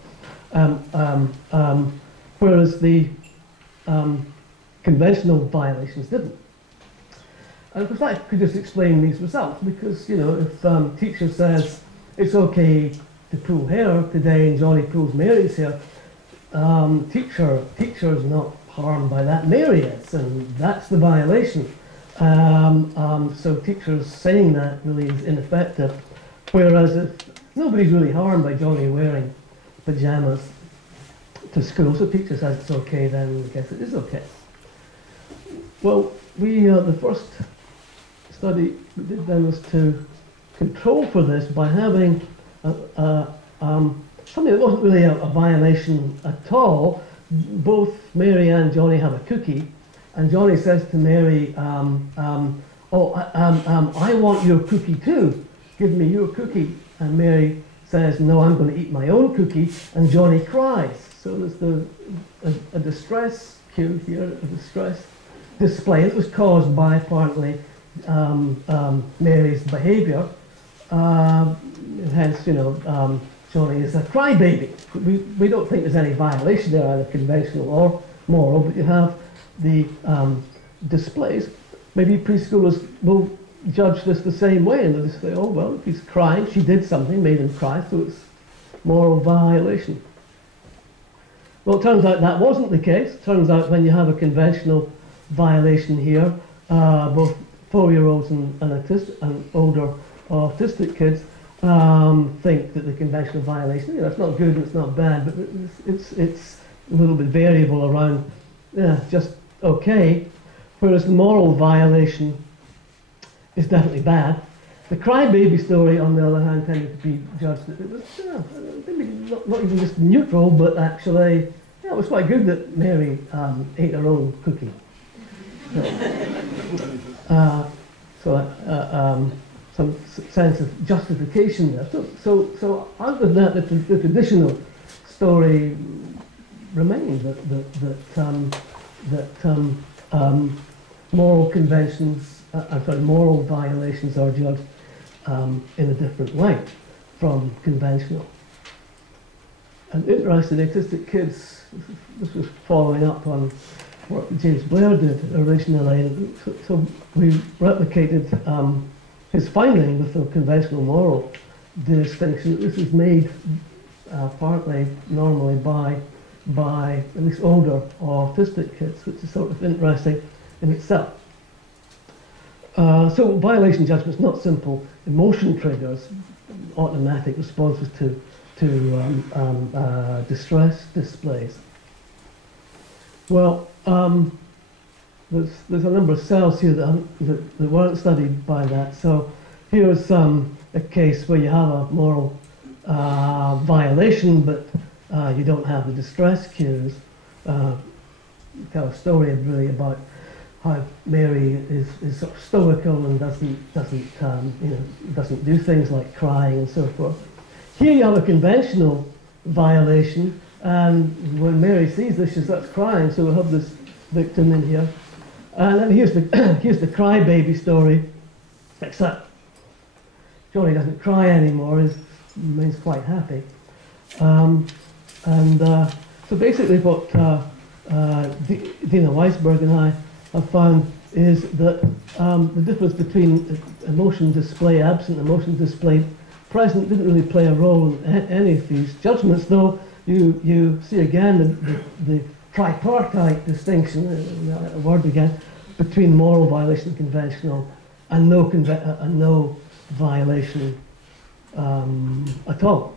Whereas the conventional violations didn't. And of course that could just explain these results, because, you know, if teacher says it's okay to pull hair today and Johnny pulls Mary's hair, teacher's not harmed by that, Mary is, and that's the violation. So teachers saying that really is ineffective, whereas if nobody's really harmed by Johnny wearing pajamas to school, so teacher says it's okay, then I guess it is okay. Well, the first study we did then was to control for this by having something that wasn't really a violation at all. Both Mary and Johnny have a cookie, and Johnny says to Mary, I want your cookie too. Give me your cookie. And Mary says, no, I'm going to eat my own cookie, and Johnny cries. So there's a distress cue here, a distress display that was caused by apparently Mary's behaviour. Hence, you know, Johnny is a crybaby. We don't think there's any violation there, either conventional or moral, but you have the displays. Maybe preschoolers will judge this the same way, and they'll just say, oh, well, if he's crying, she did something, made him cry, so it's moral violation. Well, it turns out that wasn't the case. It turns out when you have a conventional violation here, both 4-year-olds and older autistic kids think that the conventional violation, you know, it's not good and it's not bad, but it's a little bit variable around, yeah, just okay. Whereas the moral violation is definitely bad. The crybaby story, on the other hand, tended to be judged that it was maybe not even just neutral, but actually, yeah, it was quite good that Mary ate her own cookie. Some sense of justification there. So out of that, the traditional story remains that moral conventions, moral violations are judged in a different way. from conventional. And interesting, autistic kids, this was following up on what James Blair did originally. So we replicated his finding with the conventional moral distinction. This is made partly normally by at least older autistic kids, which is sort of interesting in itself. So violation judgment is not simple emotion triggers, automatic responses to distress displays. Well, there's a number of cells here that weren't studied by that. So here's a case where you have a moral violation, but you don't have the distress cues. Tell a story really about how Mary is sort of stoical and doesn't do things like crying and so forth. Here you have a conventional violation, and when Mary sees this, she starts crying. So we'll have this victim in here, and then here's the here's the crybaby story. Except Johnny doesn't cry anymore; he remains quite happy. So basically, what Dina Weisberg and I have found is that the difference between emotion display absent, emotion display present didn't really play a role in any of these judgments, though you see again the tripartite distinction, a word again, between moral violation and conventional, and no violation at all.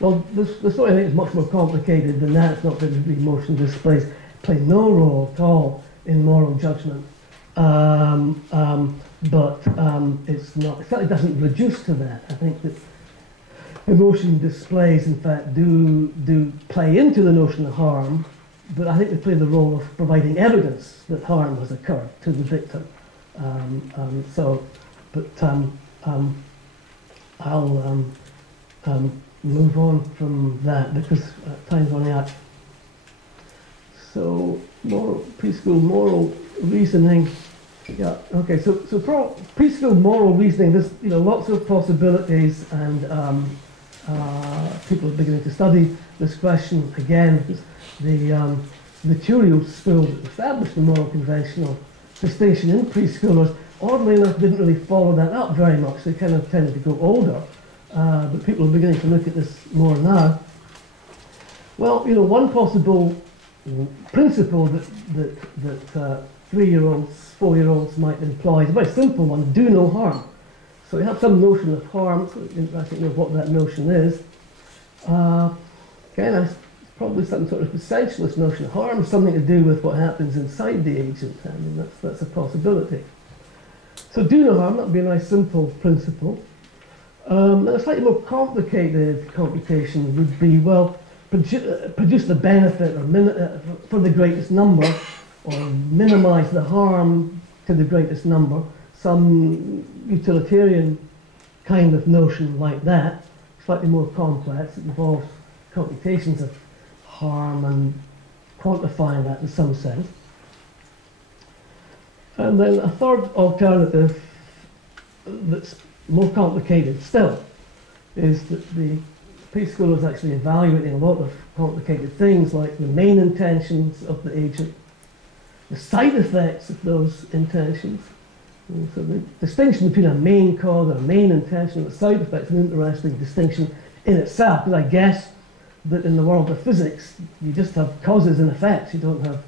Well, the story I think is much more complicated than that. It's not that the emotion displays play no role at all in moral judgment, but it's not. It certainly doesn't reduce to that. I think that emotion displays, in fact, do play into the notion of harm, but I think they play the role of providing evidence that harm has occurred to the victim. I'll move on from that because time's running out. So preschool moral reasoning. Yeah. Okay. So for preschool moral reasoning, there's lots of possibilities, and people are beginning to study this question again because the Turio school that established the moral conventional distinction in preschoolers, oddly enough, didn't really follow that up very much. They kind of tended to go older, but people are beginning to look at this more now. Well, one possible principle that 3-year-olds, 4-year-olds might employ is a very simple one: do no harm. So you have some notion of harm. So it's interesting to know what that notion is. Again, it's probably some sort of essentialist notion of harm, something to do with what happens inside the agent. I mean, that's a possibility. So do no harm, that would be a nice simple principle. And a slightly more complicated computation would be, well, produce the benefit or for the greatest number, or minimize the harm to the greatest number, some utilitarian kind of notion like that, slightly more complex. It involves computations of harm and quantifying that in some sense. And then a third alternative that's more complicated still is that the preschool is actually evaluating a lot of complicated things like the main intentions of the agent, the side effects of those intentions. And so the distinction between a main cause and a main intention and the side effects is an interesting distinction in itself, because I guess that in the world of physics you just have causes and effects. You don't have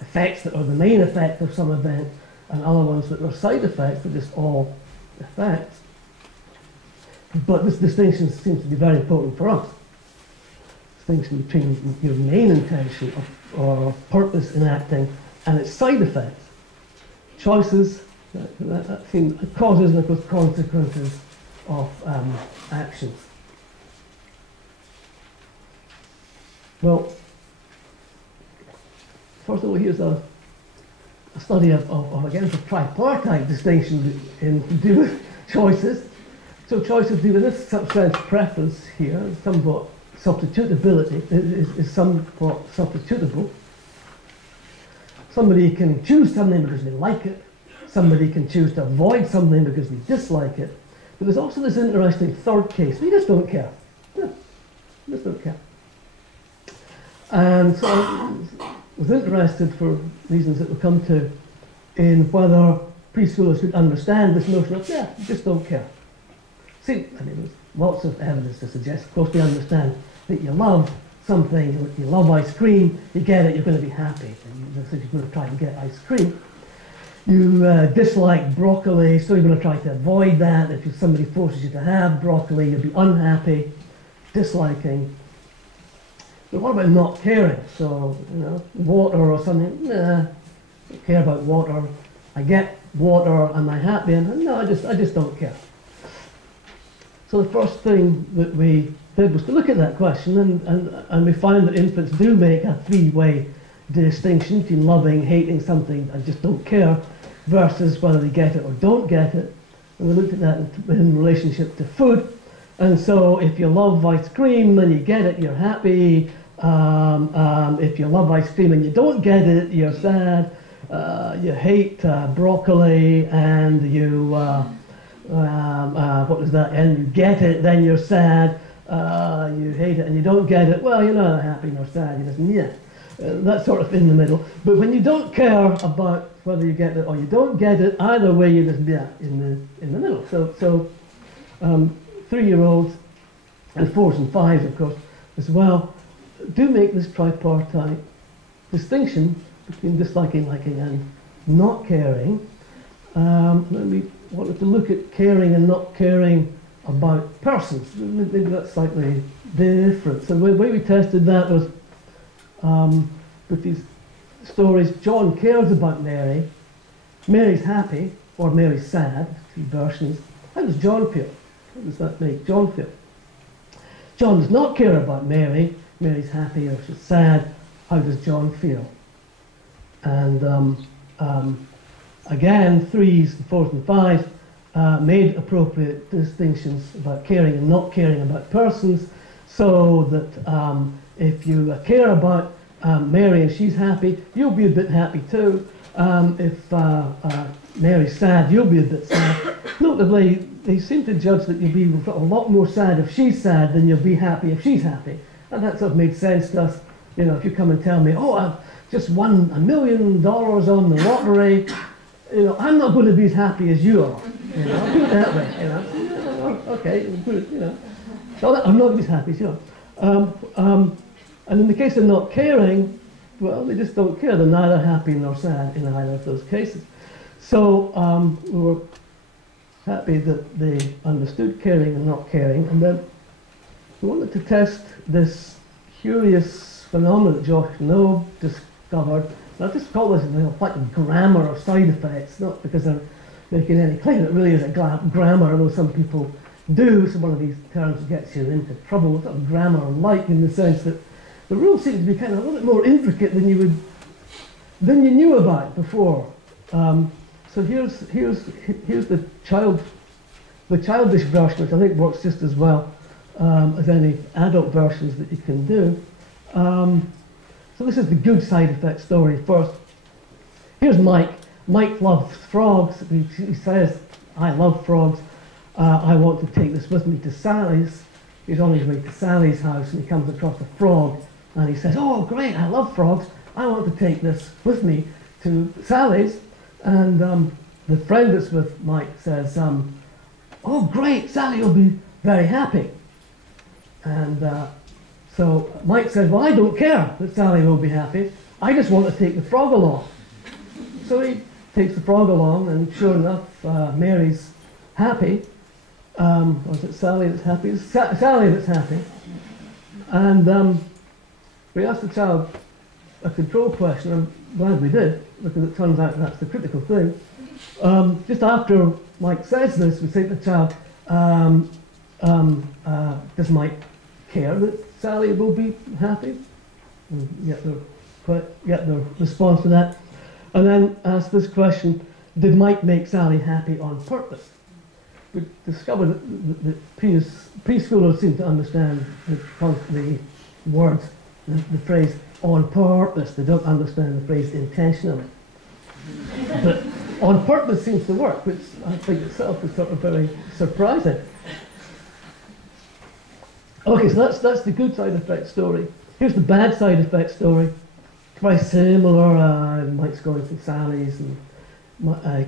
effects that are the main effect of some event and other ones that are side effects. They're just all effects. But this distinction seems to be very important for us. Distinction between your main intention or purpose in acting and its side effects. Choices, that seems causes and of course consequences of actions. Well, first of all, here's a study of again, the tripartite distinction to do with choices. So choices do with this sense preference here, somewhat substitutability, is somewhat substitutable. Somebody can choose something because they like it. Somebody can choose to avoid something because they dislike it. But there's also this interesting third case. We just don't care. No, we just don't care. And so I was interested, for reasons that we'll come to, in whether preschoolers would understand this notion of, yeah, you just don't care. See, I mean, there's lots of evidence to suggest, of course, we understand that you love something, you love ice cream, you get it, you're going to be happy. And so you're going to try and get ice cream. You dislike broccoli, so you're going to try to avoid that. If somebody forces you to have broccoli, you'll be unhappy, disliking. But what about not caring? So, you know, water or something, nah, don't care about water. I get water, am I happy? And no, I just don't care. So the first thing that we did was to look at that question, and we found that infants do make a three-way distinction between loving, hating something, and just don't care, versus whether they get it or don't get it. And we looked at that in relationship to food. And so if you love ice cream and you get it, you're happy. If you love ice cream and you don't get it, you're sad. You hate broccoli, and you, what was that? And you get it, then you're sad. You hate it and you don't get it. Well, you're not happy nor sad. You're just, yeah. That's sort of in the middle. But when you don't care about whether you get it or you don't get it, either way, you're just, yeah, in the middle. So 3-year-olds and 4s and 5s, of course, as well, do make this tripartite distinction between disliking, liking, and not caring. We wanted to look at caring and not caring about persons. Maybe that's slightly different. So the way we tested that was with these stories. John cares about Mary. Mary's happy, or Mary's sad, 2 versions. How does John feel? How does that make John feel? John does not care about Mary. Mary's happy or she's sad. How does John feel? And again, 3s, 4s and 5s made appropriate distinctions about caring and not caring about persons, so that if you care about Mary and she's happy, you'll be a bit happy too. If Mary's sad, you'll be a bit sad. Notably, they seem to judge that you'll be a lot more sad if she's sad than you'll be happy if she's happy. And that sort of made sense to us. You know, if you come and tell me, oh, I've just won $1 million on the lottery, you know, I'm not going to be as happy as you are. You know, I'll do it that way. You know, okay, good. You know, so I'm not going to be as happy as you are. And in the case of not caring, well, they just don't care. They're neither happy nor sad in either of those cases. So we were happy that they understood caring and not caring, and then we wanted to test this curious phenomenon that Josh Knob discovered. And I just call this like a grammar of side effects, not because they're making any claim. It really is a grammar, although some people do. So one of these terms gets you into trouble with grammar-like, in the sense that the rules seem to be kind of a little bit more intricate than you knew about before. So here's the childish version, which I think works just as well as any adult versions that you can do. So this is the good side effect story first. Here's Mike. Mike loves frogs. He says, I love frogs. I want to take this with me to Sally's. He's on his way to Sally's house and he comes across a frog and he says, oh great, I love frogs. I want to take this with me to Sally's. And the friend that's with Mike says, oh great, Sally will be very happy. And so Mike says, well, I don't care that Sally will be happy. I just want to take the frog along. So he takes the frog along, and sure enough, Mary's happy. Or is it Sally that's happy? It's Sally that's happy. And we asked the child a control question. I'm glad we did, because it turns out that's the critical thing. Just after Mike says this, we say to the child, does Mike care that Sally will be happy? And get the response to that. And then ask this question, did Mike make Sally happy on purpose? We discovered that preschoolers seem to understand the words, the phrase on purpose. They don't understand the phrase intentionally. But on purpose seems to work, which I think itself is sort of very surprising. Okay, so that's the good side effect story. Here's the bad side effect story. Very similar. Mike's going to Sally's, and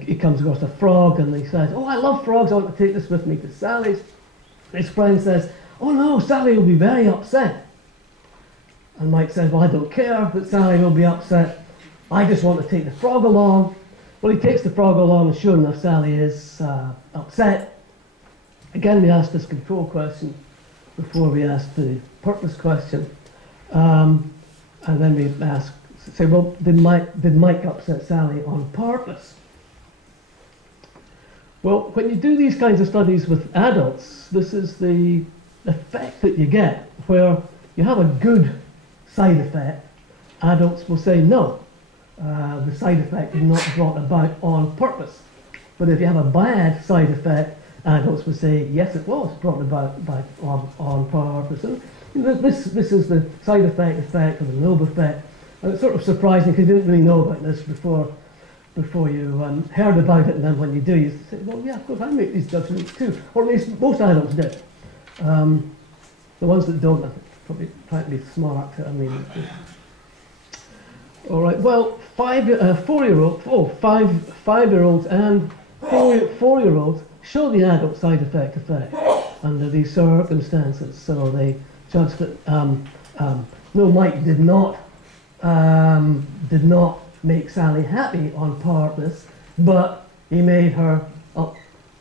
he comes across a frog, and he says, "Oh, I love frogs. I want to take this with me to Sally's." His friend says, "Oh no, Sally will be very upset." And Mike says, "Well, I don't care that Sally will be upset. I just want to take the frog along." Well, he takes the frog along, and sure enough, Sally is upset. Again, we asked this control question before we asked the purpose question. And then we say, well, did Mike upset Sally on purpose? Well, when you do these kinds of studies with adults, this is the effect that you get, where you have a good side effect. Adults will say, no, the side effect is not brought about on purpose. But if you have a bad side effect, adults will say, yes, it was brought about on purpose. And this is the side effect, or the lobe effect. And it's sort of surprising because you didn't really know about this before you heard about it, and then when you do, you say, well, yeah, of course, I make these judgments too. Or at least most adults do. The ones that don't, I think, probably try to be smart. I mean, all right, well, five-year-olds and four-year-olds show the adult side effect under these circumstances. So they judge that no, Mike did not make Sally happy on purpose, but he made her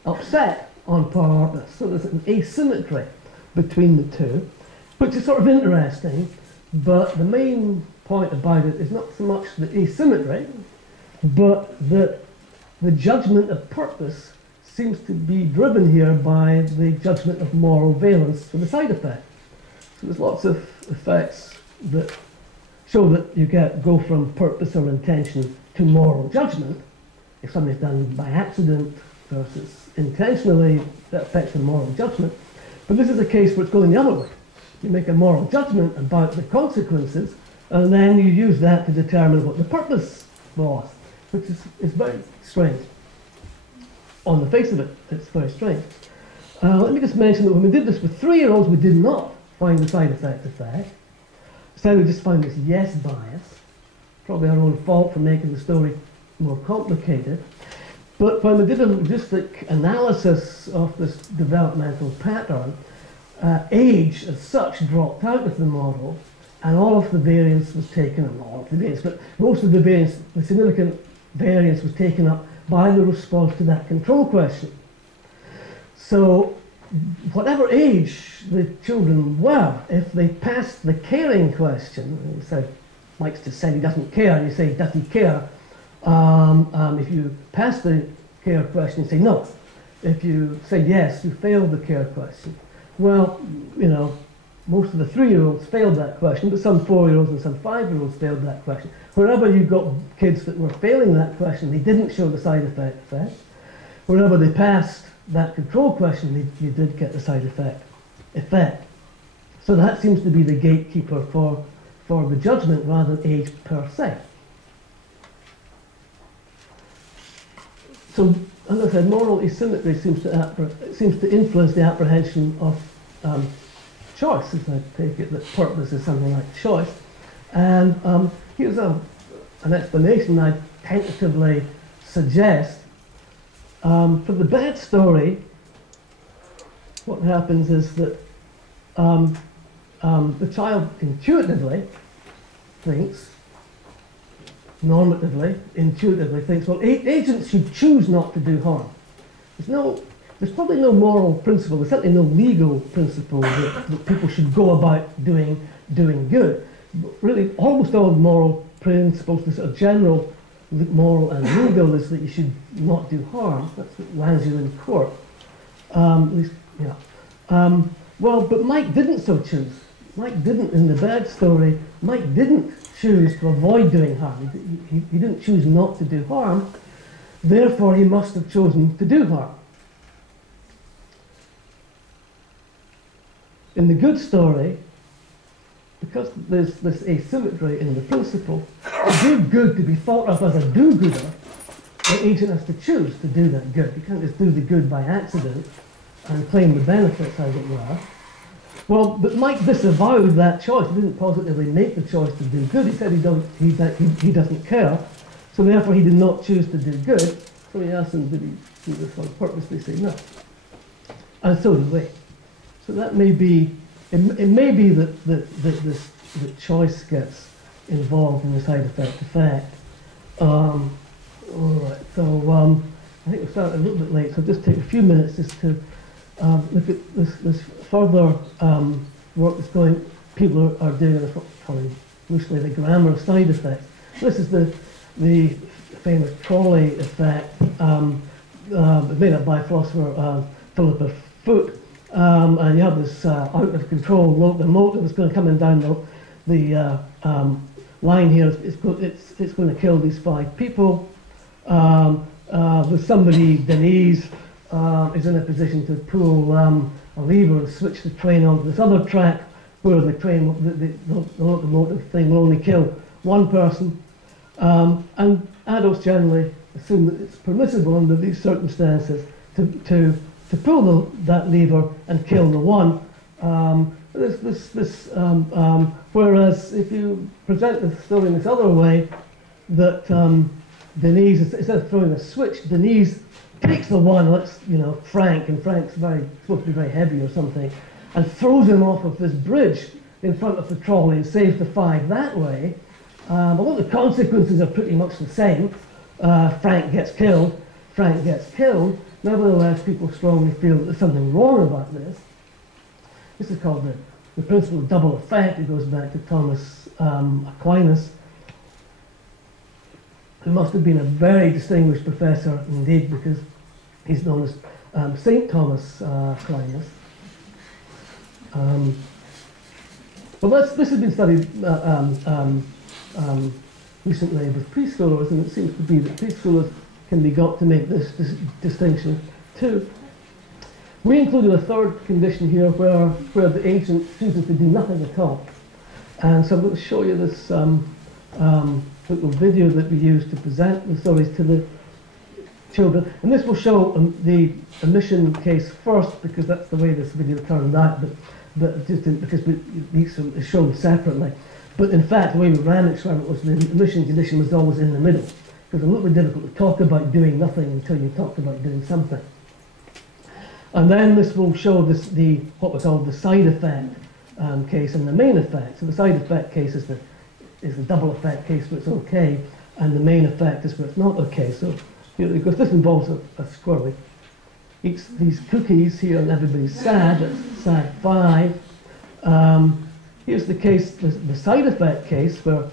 upset on purpose. So there's an asymmetry between the two, which is sort of interesting. But the main point about it is not so much the asymmetry, but that the judgment of purpose seems to be driven here by the judgment of moral valence for the side effect. So there's lots of effects that show that you go from purpose or intention to moral judgment. If something's done by accident versus intentionally, that affects the moral judgment. But this is a case where it's going the other way. You make a moral judgment about the consequences, and then you use that to determine what the purpose was, which is very strange. On the face of it, it's very strange. Let me just mention that when we did this with 3-year-olds, we did not find the side effect. So we just found this yes bias. Probably our own fault for making the story more complicated. But when we did a logistic analysis of this developmental pattern, age as such dropped out of the model, and all of the variance was taken, not all of the variance, but most of the variance, the significant variance was taken up by the response to that control question. So whatever age the children were, if they passed the caring question, so Mike's just said he doesn't care, and you say, does he care? If you pass the care question, you say no. If you say yes, you failed the care question. Well, you know, most of the 3-year-olds failed that question, but some 4-year-olds and some 5-year-olds failed that question. Wherever you got kids that were failing that question, they didn't show the side effect. Wherever they passed that control question, you did get the side effect. So that seems to be the gatekeeper for the judgment rather than age per se. So, as I said, moral asymmetry seems to influence the apprehension of choice, as I take it that purpose is something like choice. And here's an explanation I tentatively suggest. For the bad story, what happens is that the child intuitively thinks, normatively, intuitively thinks, well, agents should choose not to do harm. There's probably no moral principle, there's certainly no legal principle that people should go about doing good. But really, almost all moral principles, the sort of general moral and legal, is that you should not do harm. That's what lands you in court. At least, yeah. Well, but Mike didn't so choose. Mike didn't, in the bad story, Mike didn't choose to avoid doing harm. He didn't choose not to do harm. Therefore, he must have chosen to do harm. In the good story, because there's this asymmetry in the principle, to do good, to be thought of as a do-gooder, the agent has to choose to do that good. You can't just do the good by accident and claim the benefits, as it were. Well, but Mike disavowed that choice. He didn't positively make the choice to do good. He said he doesn't care, so therefore he did not choose to do good. So he asked him, did he do this on purpose? They say no. And so did we. So that may be, it may be that choice gets involved in the side effect. All right, so I think we're starting a little bit late, so I'll just take a few minutes just to look at this further work that's people are doing, and probably loosely the grammar of side effects. This is the famous trolley effect, made up by philosopher Philippa Foot. And you have this out of control locomotive that's going to come in down the line here. It's going to kill these 5 people. With somebody, Denise, is in a position to pull a lever and switch the train onto this other track where the locomotive thing will only kill 1 person. And adults generally assume that it's permissible under these circumstances to pull that lever and kill the one. Whereas if you present the story in this other way, that Denise, instead of throwing a switch, Denise takes the one, Frank, and Frank's supposed to be very heavy or something, and throws him off of this bridge in front of the trolley and saves the 5 that way. Although the consequences are pretty much the same, Frank gets killed, nevertheless people strongly feel that there's something wrong about this. This is called the principle of double effect. It goes back to Thomas Aquinas, who must have been a very distinguished professor indeed, because he's known as St. Thomas Aquinas. Well, this has been studied recently with preschoolers, and it seems to be that preschoolers can be got to make this distinction too. We included a 3rd condition here where the agent chooses to do nothing at all. And so I'm going to show you this little video that we used to present the stories to the children. And this will show the omission case first, because that's the way this video turned out, but just because these are shown separately. But in fact, the way we ran the experiment was the omission condition was always in the middle. It was a little bit difficult to talk about doing nothing until you talked about doing something. And then this will show what we call the side effect case and the main effect. So the side effect case is the double effect case where it's okay, and the main effect is where it's not okay. So because this involves a squirrel, eats these cookies here, and everybody's sad. That's sad 5. Here's the case, the side effect case, where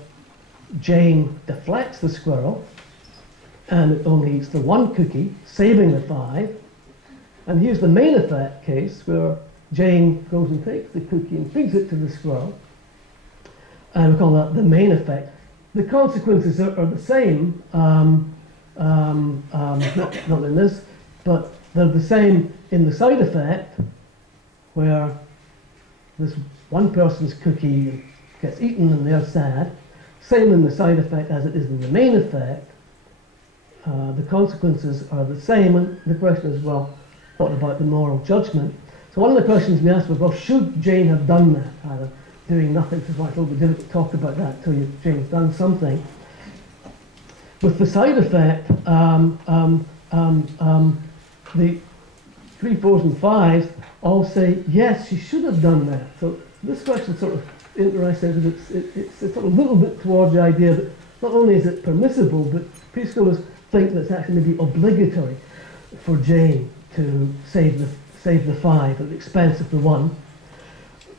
Jane deflects the squirrel, and it only eats the 1 cookie, saving the 5. And here's the main effect case, where Jane goes and takes the cookie and feeds it to the squirrel, and we call that the main effect. The consequences are the same, not in this, but they're the same in the side effect, where this 1 person's cookie gets eaten and they're sad. Same in the side effect as it is in the main effect. The consequences are the same, and the question is, well, what about the moral judgment? So one of the questions we asked was, well, should Jane have done that? Either doing nothing, because it's a little bit difficult to talk about that until Jane's done something. With the side effect, the 3, 4s, and 5s all say, yes, she should have done that. So this question is sort of interesting, because it's sort of a little bit towards the idea that not only is it permissible, but preschoolers think that it's actually maybe obligatory for Jane to save the 5 at the expense of the 1.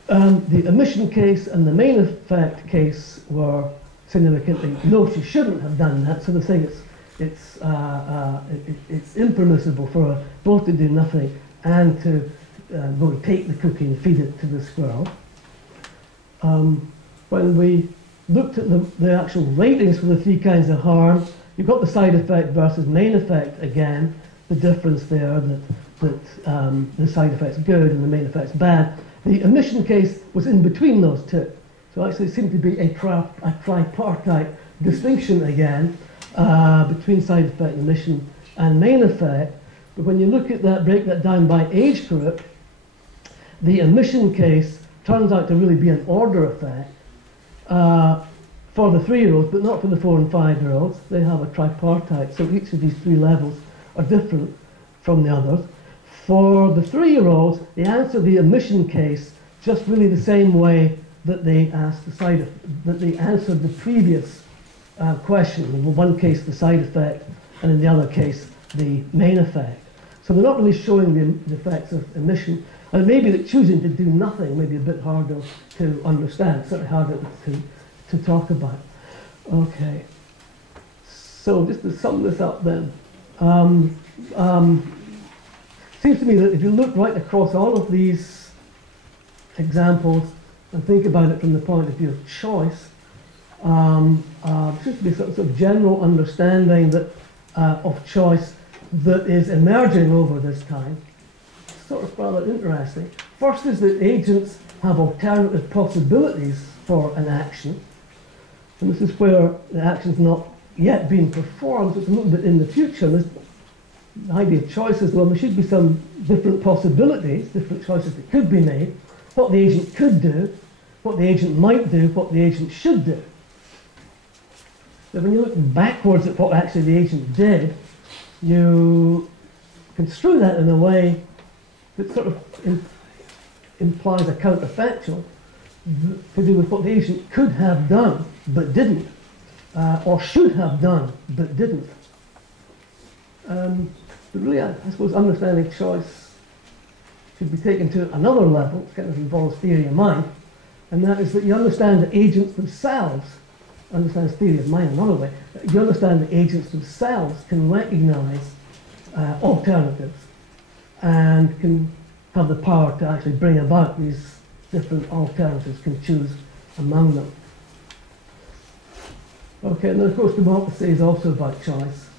The omission case and the main effect case were significantly, no, she shouldn't have done that. So they think it's impermissible for her both to do nothing and to go and take the cookie and feed it to the squirrel. When we looked at the actual ratings for the 3 kinds of harm, you've got the side effect versus main effect again. The difference there that the side effect's good and the main effect's bad. The omission case was in between those 2. So actually it seemed to be a tripartite distinction again. between side effect, emission, and main effect. But when you look at that, break that down by age group, the emission case turns out to really be an order effect for the 3-year-olds, but not for the 4 and 5-year-olds. They have a tripartite, so each of these 3 levels are different from the others. For the 3-year-olds, they answer the emission case just really the same way that they asked that they answered the previous question. In one case, the side effect, and in the other case, the main effect. So they're not really showing the effects of emission. And maybe that choosing to do nothing may be a bit harder to understand, certainly harder to talk about. Okay. So just to sum this up then. Seems to me that if you look right across all of these examples and think about it from the point of view of choice, seems to be sort of general understanding that of choice that is emerging over this time. Sort of rather interesting. First is that agents have alternative possibilities for an action, and this is where the action's not yet being performed, so it's a little bit in the future. The idea of choice is, well, there should be some different possibilities, different choices that could be made, what the agent could do, what the agent might do, what the agent should do. So when you look backwards at what actually the agent did, you construe that in a way that sort of implies a counterfactual to do with what the agent could have done but didn't, or should have done but didn't. But really, I suppose understanding choice should be taken to another level. It kind of involves theory of mind, and that is that you understand that agents themselves, understands theory of mind another way, you understand that agents themselves can recognize alternatives and can have the power to actually bring about these different alternatives, can choose among them. Okay, and then of course democracy is also about choice.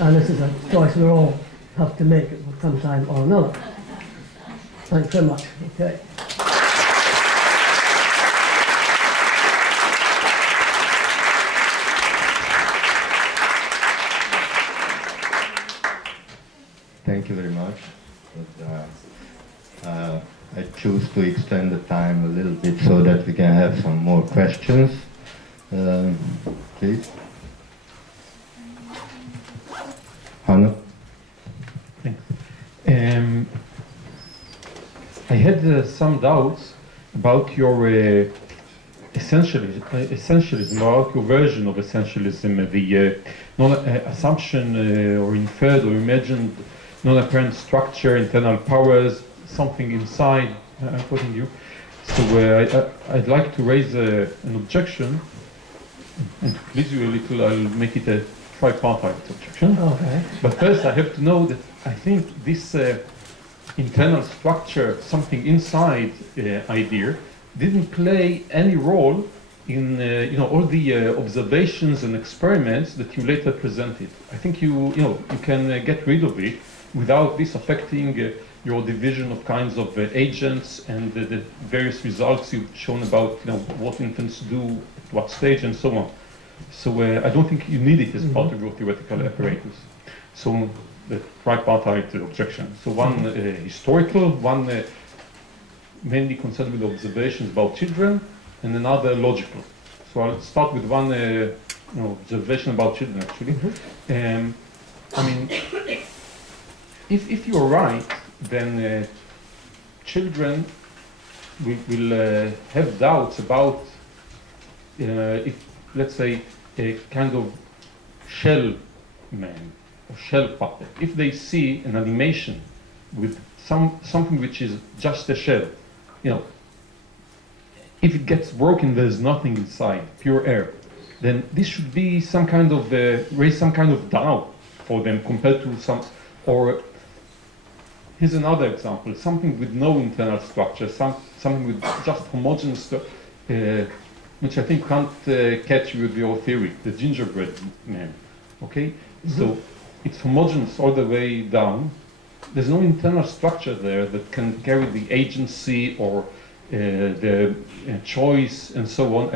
And this is a choice we all have to make at some time or another. Thanks very much. Okay. Thank you very much. But, I choose to extend the time a little bit so that we can have some more questions. Please. Hanno? Thanks. I had some doubts about your essentialism, about your version of essentialism, the non-assumption or inferred or imagined non-apparent structure, internal powers, something inside, quoting you. So I'd like to raise an objection, and to please you a little, I'll make it a tripartite objection. Okay. But first I have to know that I think this internal structure, something inside idea, didn't play any role in all the observations and experiments that you later presented. I think you can get rid of it without this affecting your division of kinds of agents and the various results you've shown about what infants do at what stage and so on. So I don't think you need it as part of your theoretical apparatus. So the tripartite objection. So one historical, one mainly concerned with observations about children, and another logical. So I'll start with one observation about children actually. I mean, if you're right, then children will have doubts about if, let's say, a kind of shell man or shell puppet. If they see an animation with something which is just a shell, if it gets broken, there's nothing inside, pure air, then this should be some kind of raise some kind of doubt for them compared to some. Or here's another example: something with no internal structure, something with just homogeneous, which I think can't catch with your theory, the gingerbread man. Okay, so it's homogeneous all the way down. There's no internal structure there that can carry the agency or the choice and so on.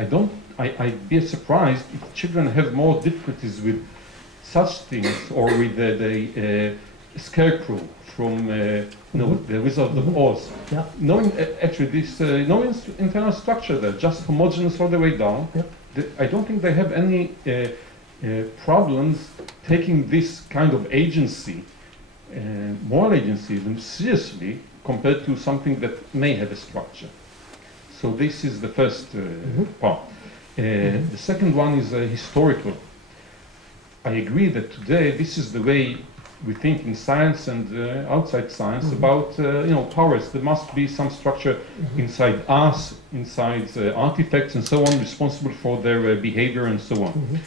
I'd be surprised if children have more difficulties with such things, or with the scarecrow from the Wizard of Oz. Yeah. Knowing actually this no internal structure there, just homogeneous all the way down. Yeah. I don't think they have any problems taking this kind of agency, moral agency, seriously, compared to something that may have a structure. So this is the first part. The second one is historical. I agree that today this is the way we think in science and outside science about powers. There must be some structure inside us, inside artifacts and so on, responsible for their behavior and so on.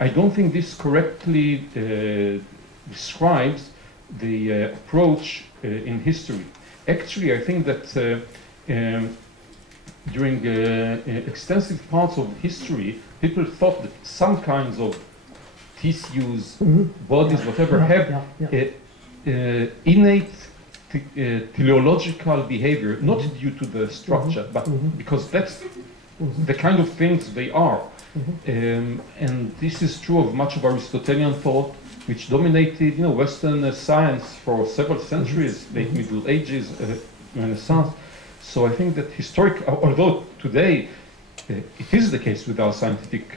I don't think this correctly describes the approach in history. Actually, I think that during extensive parts of history, people thought that some kinds of tissues, bodies, whatever, have innate teleological behavior, not due to the structure, but because that's the kind of things they are. And this is true of much of Aristotelian thought, which dominated, Western science for several centuries, late Middle Ages, Renaissance. So I think that although today it is the case with our scientific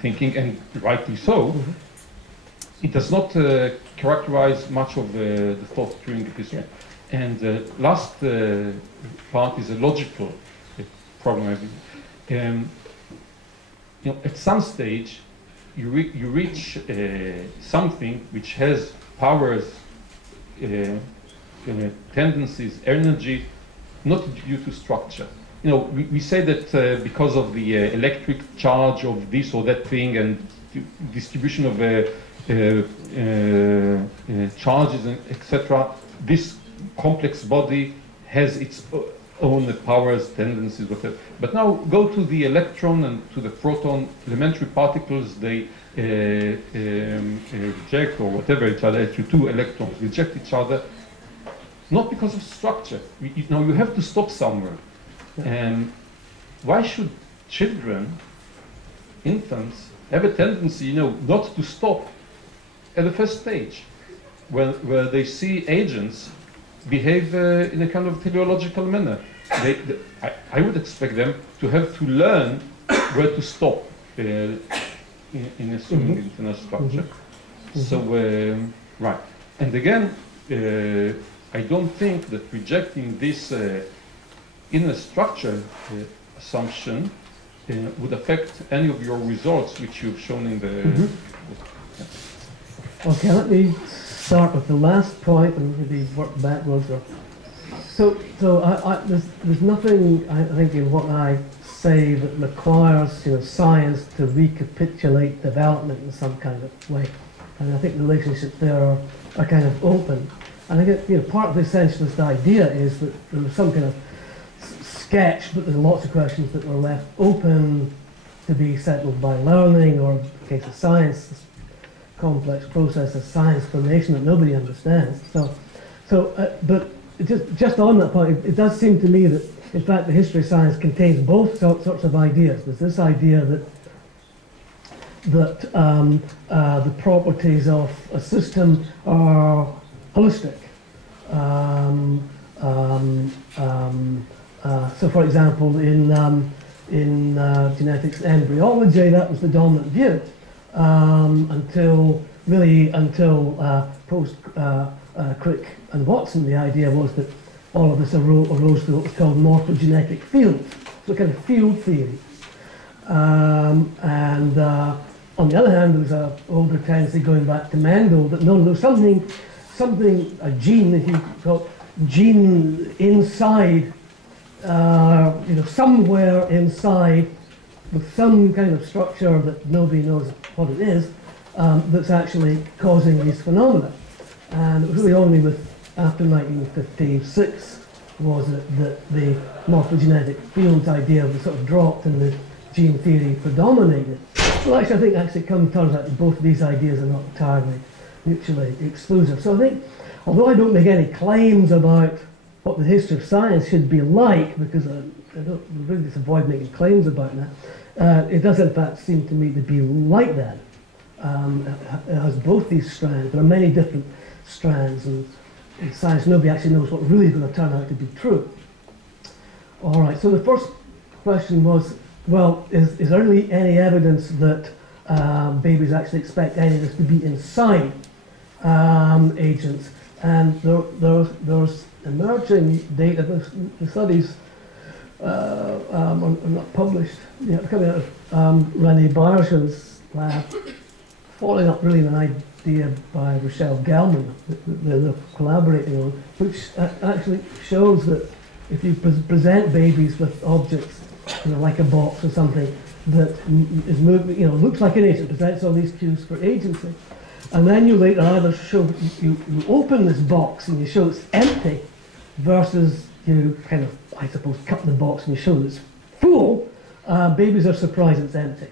thinking, and rightly so, it does not characterize much of the thought during the history. And the last part is a logical problem. At some stage, you reach something which has powers, tendencies, energy, not due to structure. We say that because of the electric charge of this or that thing and distribution of charges, and etc., this complex body has its own powers, tendencies, whatever. But now go to the electron and to the proton, elementary particles, they reject, or whatever each other, two electrons reject each other, not because of structure. You have to stop somewhere. And why should children, infants, have a tendency, not to stop at the first stage, where they see agents behave in a kind of teleological manner? I would expect them to have to learn where to stop in assuming internal structure. So, right. And again, I don't think that rejecting this inner structure assumption would affect any of your results which you've shown in the Okay, let me start with the last point and maybe work backwards. So there's nothing, I think, in what I say that requires science to recapitulate development in some kind of way. And I think the relationships there are kind of open. And I think part of the essentialist idea is that there was some kind of sketch, but there's lots of questions that were left open to be settled by learning, or in the case of science, this complex process of science formation that nobody understands. But just on that point, it does seem to me that, in fact, the history of science contains both sorts of ideas. There's this idea that the properties of a system are holistic. So, for example, in genetics and embryology, that was the dominant view until post Crick and Watson. The idea was that all of this arose through what was called morphogenetic fields, so kind of field theory. On the other hand, there was an older tendency going back to Mendel that no, something, a gene, if you call it, gene inside, somewhere inside, with some kind of structure that nobody knows what it is, that's actually causing these phenomena. And it was really only after 1956 was it that the morphogenetic fields idea was sort of dropped and the gene theory predominated. Well, actually, I think it turns out that both of these ideas are not entirely mutually exclusive. So I think, although I don't make any claims about what the history of science should be like, because I don't really just avoid making claims about that. It does in fact seem to me to be like that. It has both these strands. There are many different strands, and in science nobody actually knows what really is going to turn out to be true. All right, so the first question was, well, is there really any evidence that babies actually expect any of this to be inside agents? And there's emerging data, the studies are not published, coming out of René Bayerson's lab, following up really an idea by Rochelle Gelman that they're collaborating on, which actually shows that if you present babies with objects, like a box or something that is moving, looks like an agent, presents all these cues for agency, and then you later either show you open this box and you show it's empty, versus you kind of, I suppose, cut the box and you show it's full. Babies are surprised it's empty.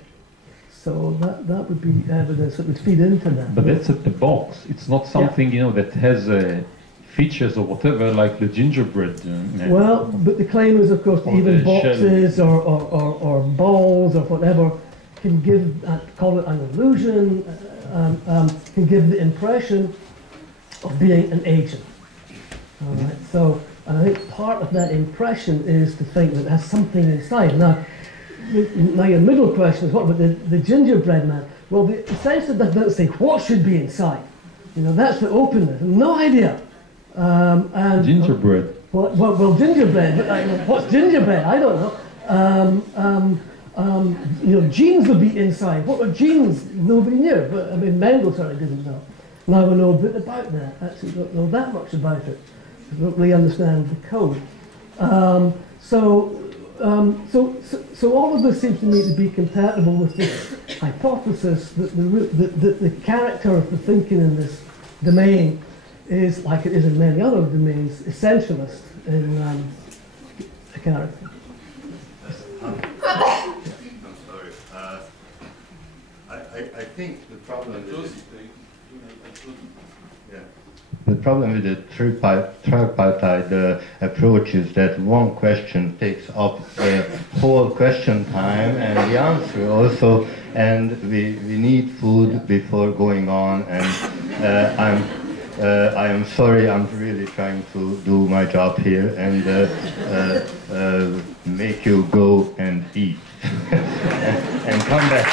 So that would be evidence that would feed into that. But that's a box. It's not something that has features or whatever like the gingerbread. Well, but the claim is, of course, that even boxes or balls or whatever can give, call it an illusion, can give the impression of being an agent. All right. So I think part of that impression is to think that it has something inside. Now your middle question is, what about the gingerbread man? Well, the essentially doesn't say what should be inside. That's the openness. No idea. And gingerbread. Well, gingerbread. But what's gingerbread? I don't know. Genes would be inside. What were genes? Nobody knew. But I mean, Mendel certainly didn't know. Now we know a bit about that. Actually, don't know that much about it. We don't really understand the code. So all of this seems to me to be compatible with this hypothesis that the character of the thinking in this domain is, like it is in many other domains, essentialist in a character. I'm sorry. I think the problem is the problem with the tripartite approach is that one question takes up the whole question time and the answer also, and we need food before going on, and I am sorry, I'm really trying to do my job here and make you go and eat and come back.